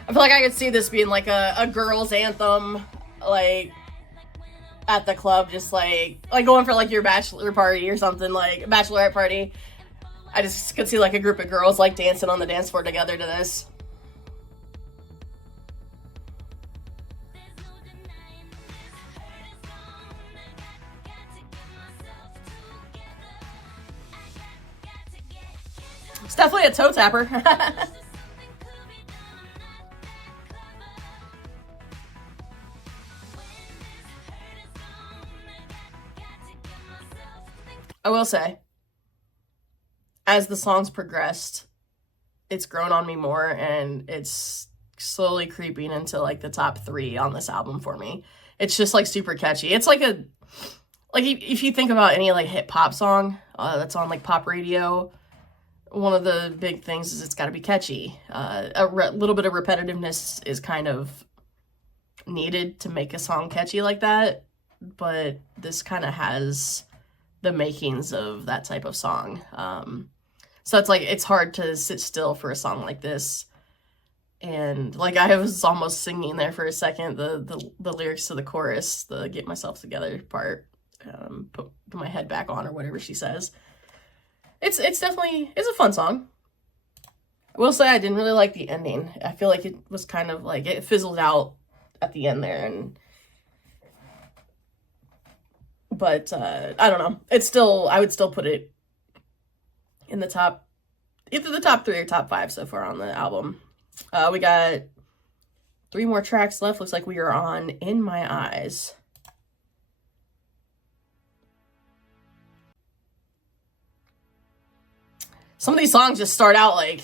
I feel like I could see this being like a girls' anthem, like at the club, just like going for like your bachelor party or something, like a bachelorette party. I just could see like a group of girls like dancing on the dance floor together to this. It's definitely a toe tapper. I will say, as the songs progressed, it's grown on me more, and it's slowly creeping into like the top 3 on this album for me. It's just like super catchy. It's like if you think about any like hip hop song that's on like pop radio, one of the big things is it's got to be catchy. Little bit of repetitiveness is kind of needed to make a song catchy like that, but this kind of has the makings of that type of song. So it's like, it's hard to sit still for a song like this. And like, I was almost singing there for a second, the lyrics to the chorus, the get myself together part, put my head back on or whatever she says. It's definitely, it's a fun song. I will say I didn't really like the ending. I feel like it was kind of like, it fizzled out at the end there, but I don't know. It's still, I would still put it in the top, either the top 3 or top 5 so far on the album. We got 3 more tracks left. Looks like we are on In My Eyes. Some of these songs just start out like,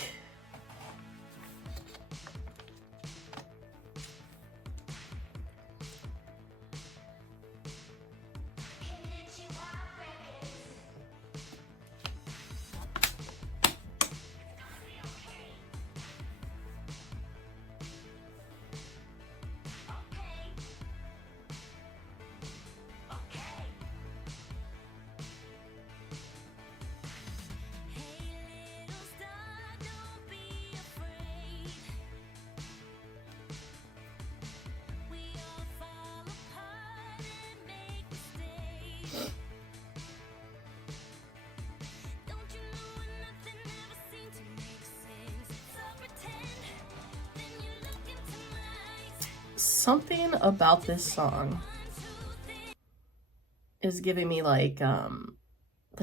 something about this song is giving me like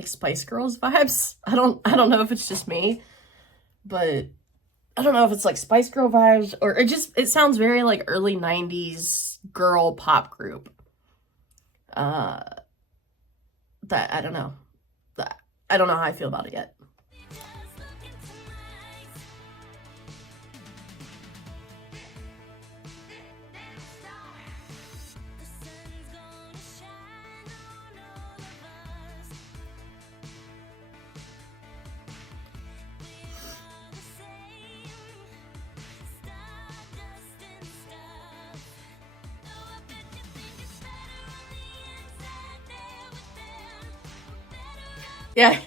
Spice Girls vibes. I don't know if it's just me, but I don't know if it's like Spice Girl vibes, or it sounds very like early 90s girl pop group. That I don't know. I don't know how I feel about it yet. Yeah.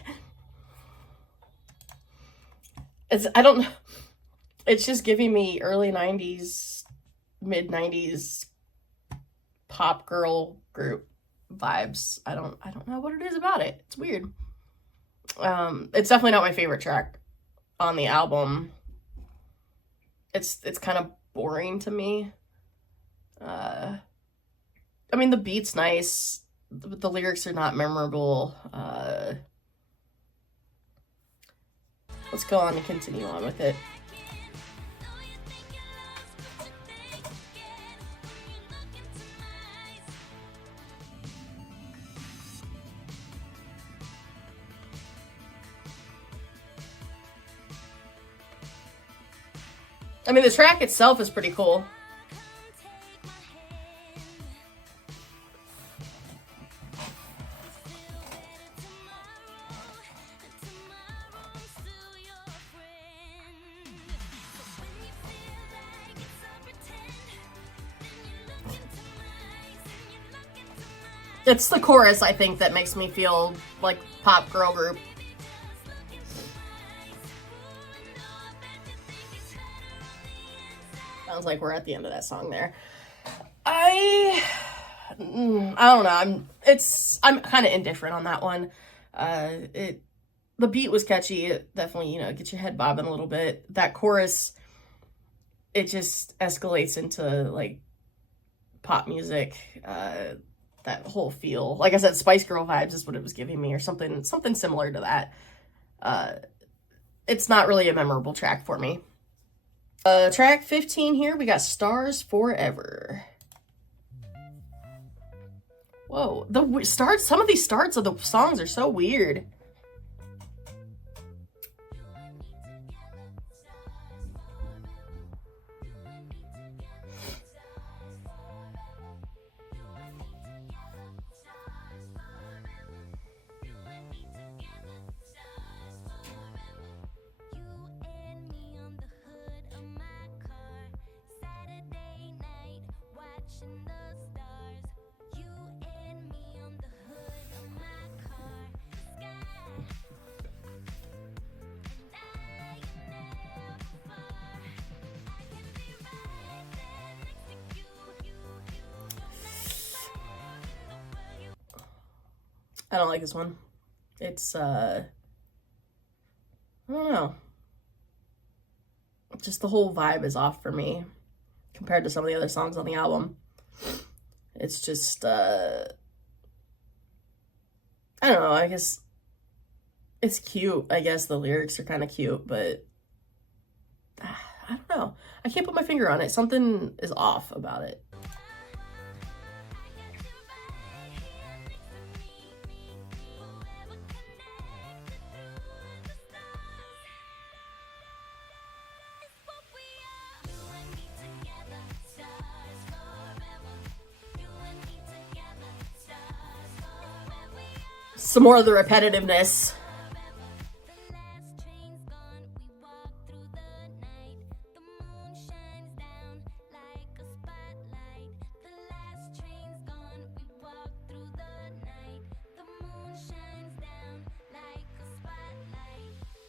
It's just giving me early 90s, mid 90s pop girl group vibes. I don't know what it is about it. It's weird. It's definitely not my favorite track on the album. It's kind of boring to me. I mean, the beat's nice, but the lyrics are not memorable. Let's go on and continue on with it. I mean, the track itself is pretty cool. It's the chorus, I think, that makes me feel like pop girl group. Sounds like we're at the end of that song there. I don't know. I'm kind of indifferent on that one. The beat was catchy. It definitely, get your head bobbing a little bit. That chorus, it just escalates into like pop music. That whole feel, like I said, Spice Girl vibes is what it was giving me, or something similar to that. It's not really a memorable track for me. Track 15 here, we got Stars Forever. Whoa, some of these starts of the songs are so weird. I don't like this one. It's, I don't know. Just the whole vibe is off for me compared to some of the other songs on the album. It's just, I don't know, I guess it's cute. I guess the lyrics are kind of cute, but I don't know. I can't put my finger on it. Something is off about it. Some more of the repetitiveness.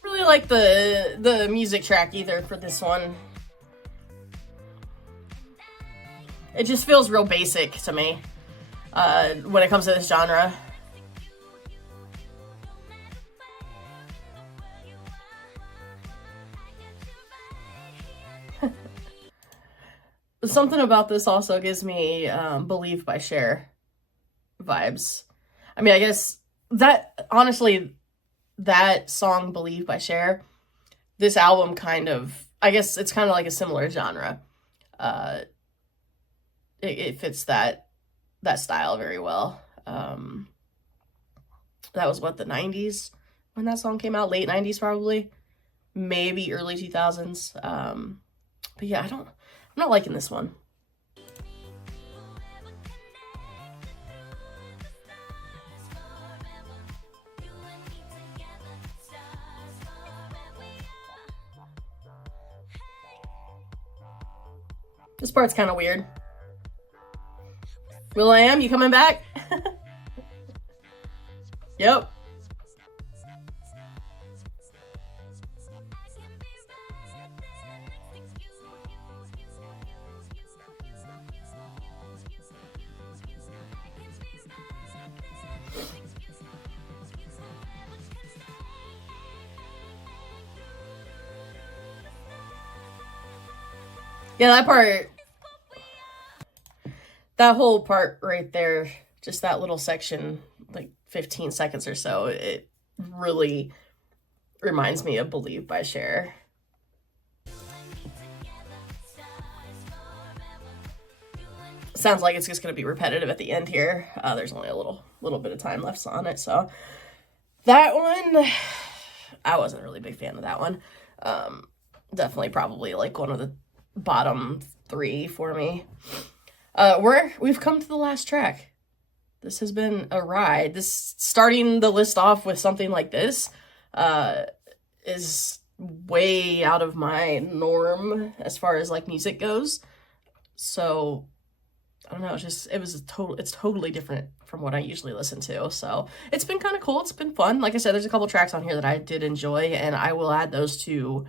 Really like the music track either for this one. It just feels real basic to me when it comes to this genre. Something about this also gives me Believe by Cher vibes. I mean, I guess that, honestly, that song Believe by Cher, this album kind of, I guess it's kind of like a similar genre. It fits that style very well. That was what, the 90s when that song came out? Late 90s probably. Maybe early 2000s. But yeah, I'm not liking this one. This part's kind of weird. Will.i.am, you coming back? Yep. Yeah, that part, that whole part right there, just that little section, like 15 seconds or so, it really reminds me of Believe by Cher. Sounds like it's just going to be repetitive at the end here. There's only a little bit of time left on it, so that one, I wasn't a really big fan of that one. Definitely probably like one of the bottom 3 for me. We've come to the last track. This has been a ride. This, starting the list off with something like this, is way out of my norm as far as like music goes. So I don't know, it's totally different from what I usually listen to. So it's been kind of cool. It's been fun. Like I said, there's a couple tracks on here that I did enjoy, and I will add those to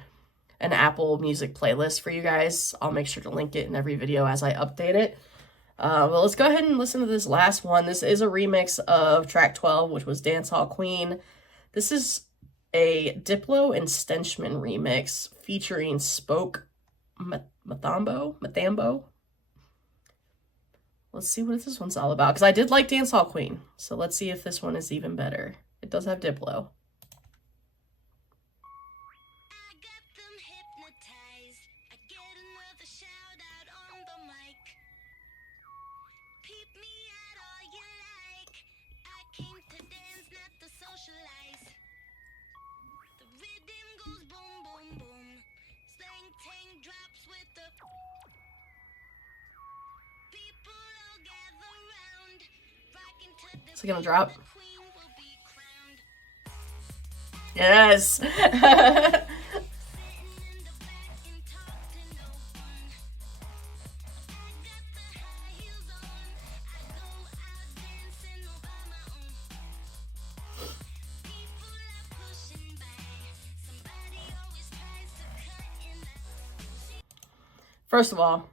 an Apple Music playlist for you guys. I'll make sure to link it in every video as I update it. Well, let's go ahead and listen to this last one. This is a remix of track 12, which was Dancehall Queen. This is a Diplo and Stenchman remix featuring Spoke Mathambo. Let's see what this one's all about, because I did like Dancehall Queen, so let's see if this one is even better. It does have Diplo. Is it gonna drop? Yes! First of all,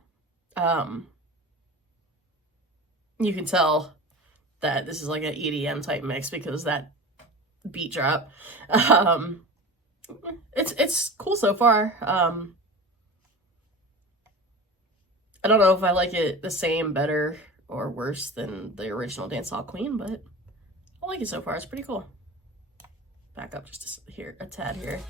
you can tell that this is like an EDM type mix because that beat drop. It's cool so far. I don't know if I like it the same, better, or worse than the original Dancehall Queen, but I like it so far. It's pretty cool. Back up just a tad here.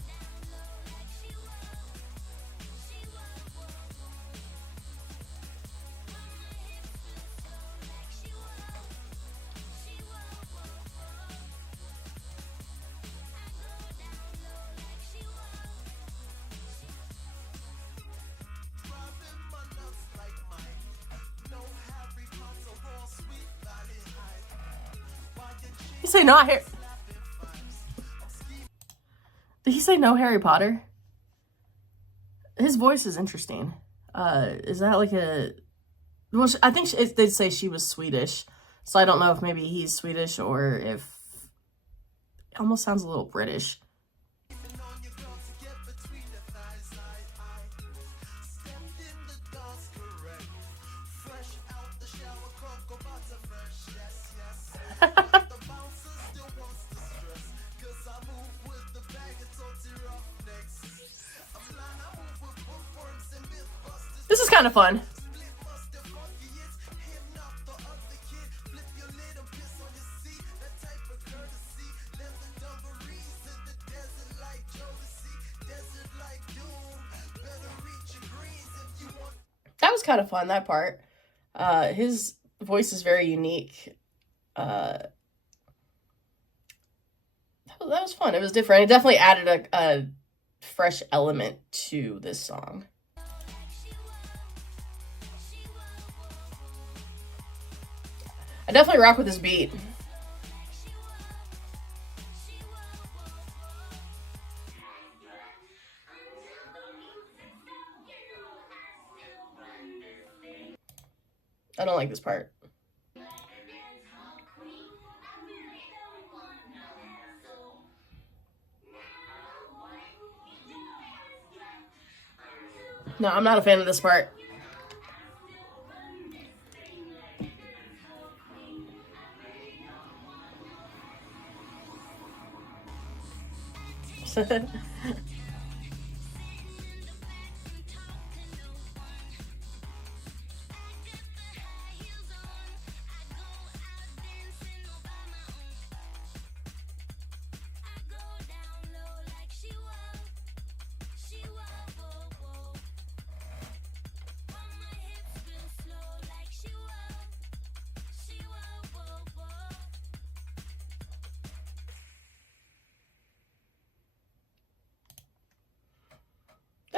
You say not Harry? Did he say no Harry Potter? His voice is interesting. Is that like a... Well, I think they'd say she was Swedish, so I don't know if maybe he's Swedish or if... It almost sounds a little British. This is kind of fun. That was kind of fun, that part. His voice is very unique. That was fun. It was different. It definitely added a fresh element to this song. I definitely rock with this beat. I don't like this part. No, I'm not a fan of this part.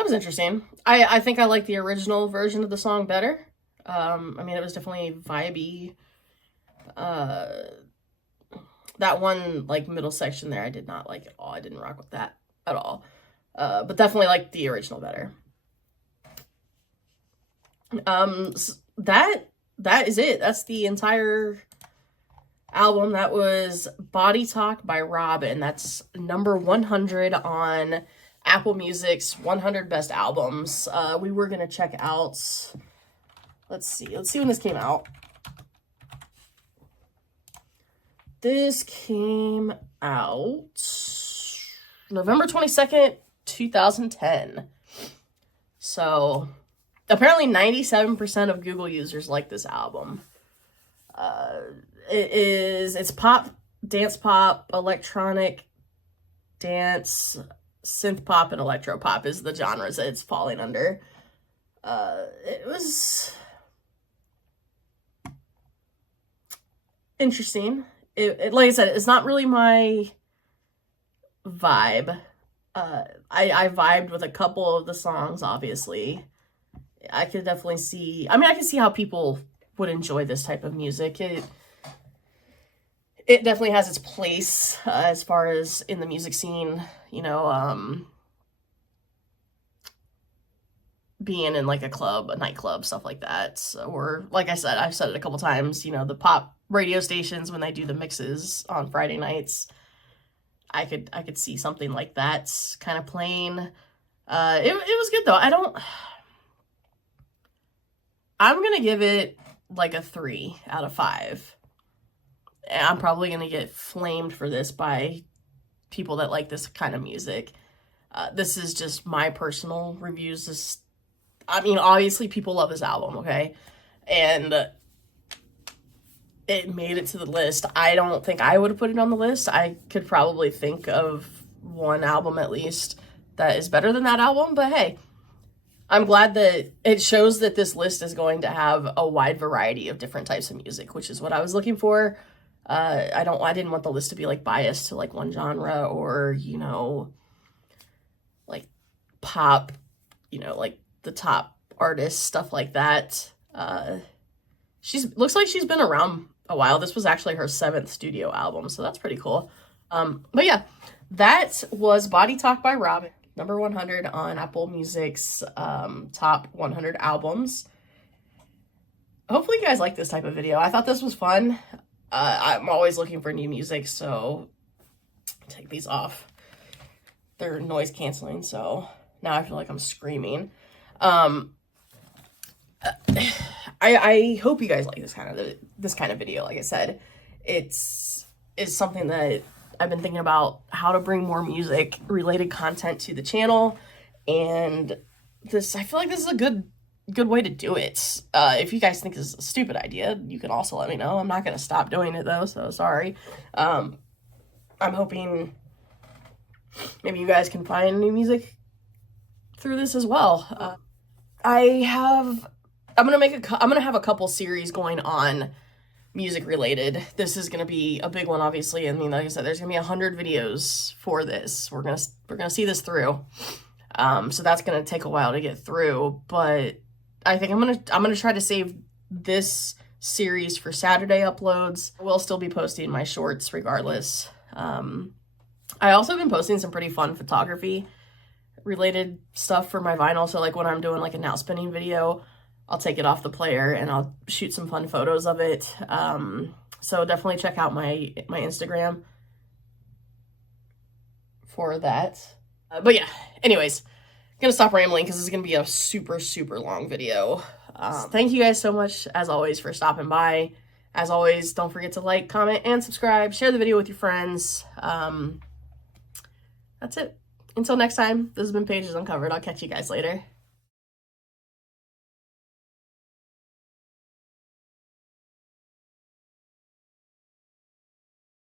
was interesting. I think I like the original version of the song better. I mean, it was definitely vibey. That one, like, middle section there, I did not like at all. I didn't rock with that at all. But definitely like the original better. That is it. That's the entire album. That was Body Talk by Robyn. That's number 100 on Apple Music's 100 Best Albums. We were gonna check out, let's see when this came out. This came out November 22nd, 2010. So apparently 97% of Google users like this album. It's pop, dance pop, electronic dance, synth pop, and electro pop is the genres that it's falling under. It was interesting. It like I said, it's not really my vibe. I vibed with a couple of the songs, obviously. I could definitely see, I mean, I can see how people would enjoy this type of music. It definitely has its place as far as in the music scene, you know, being in like a club, a nightclub, stuff like that. Or like I said, I've said it a couple times, you know, the pop radio stations when they do the mixes on Friday nights. I could see something like that kind of playing. It was good though. I'm gonna give it like a 3 out of 5. And I'm probably gonna get flamed for this by people that like this kind of music. This is just my personal reviews. I mean, obviously people love this album, okay? And it made it to the list. I don't think I would have put it on the list. I could probably think of one album at least that is better than that album, but hey, I'm glad that it shows that this list is going to have a wide variety of different types of music, which is what I was looking for. I didn't want the list to be like biased to like one genre or, you know, like pop, you know, like the top artists, stuff like that. Looks like she's been around a while. This was actually her 7th studio album, so that's pretty cool. But yeah, that was Body Talk by Robyn, number 100 on Apple Music's top 100 albums. Hopefully you guys like this type of video. I thought this was fun. I'm always looking for new music, so take these off. They're noise canceling, so now I feel like I'm screaming. I hope you guys like this kind of video. Like I said, it's something that I've been thinking about, how to bring more music related content to the channel, and I feel like this is a good way to do it. If you guys think this is a stupid idea, you can also let me know. I'm not gonna stop doing it though, so sorry. I'm hoping maybe you guys can find new music through this as well. I'm gonna have a couple series going on music related. This is gonna be a big one, obviously. I mean, like I said, there's gonna be 100 videos for this. We're gonna see this through. So that's gonna take a while to get through, but I think I'm gonna try to save this series for Saturday uploads. We'll still be posting my shorts regardless. I also been posting some pretty fun photography related stuff for my vinyl. So like when I'm doing like a now spinning video, I'll take it off the player and I'll shoot some fun photos of it. So definitely check out my Instagram for that. But yeah, anyways, I'm gonna stop rambling because this is gonna be a super, super long video. Thank you guys so much, as always, for stopping by. As always, don't forget to like, comment, and subscribe. Share the video with your friends. That's it. Until next time, this has been Pages Uncovered. I'll catch you guys later.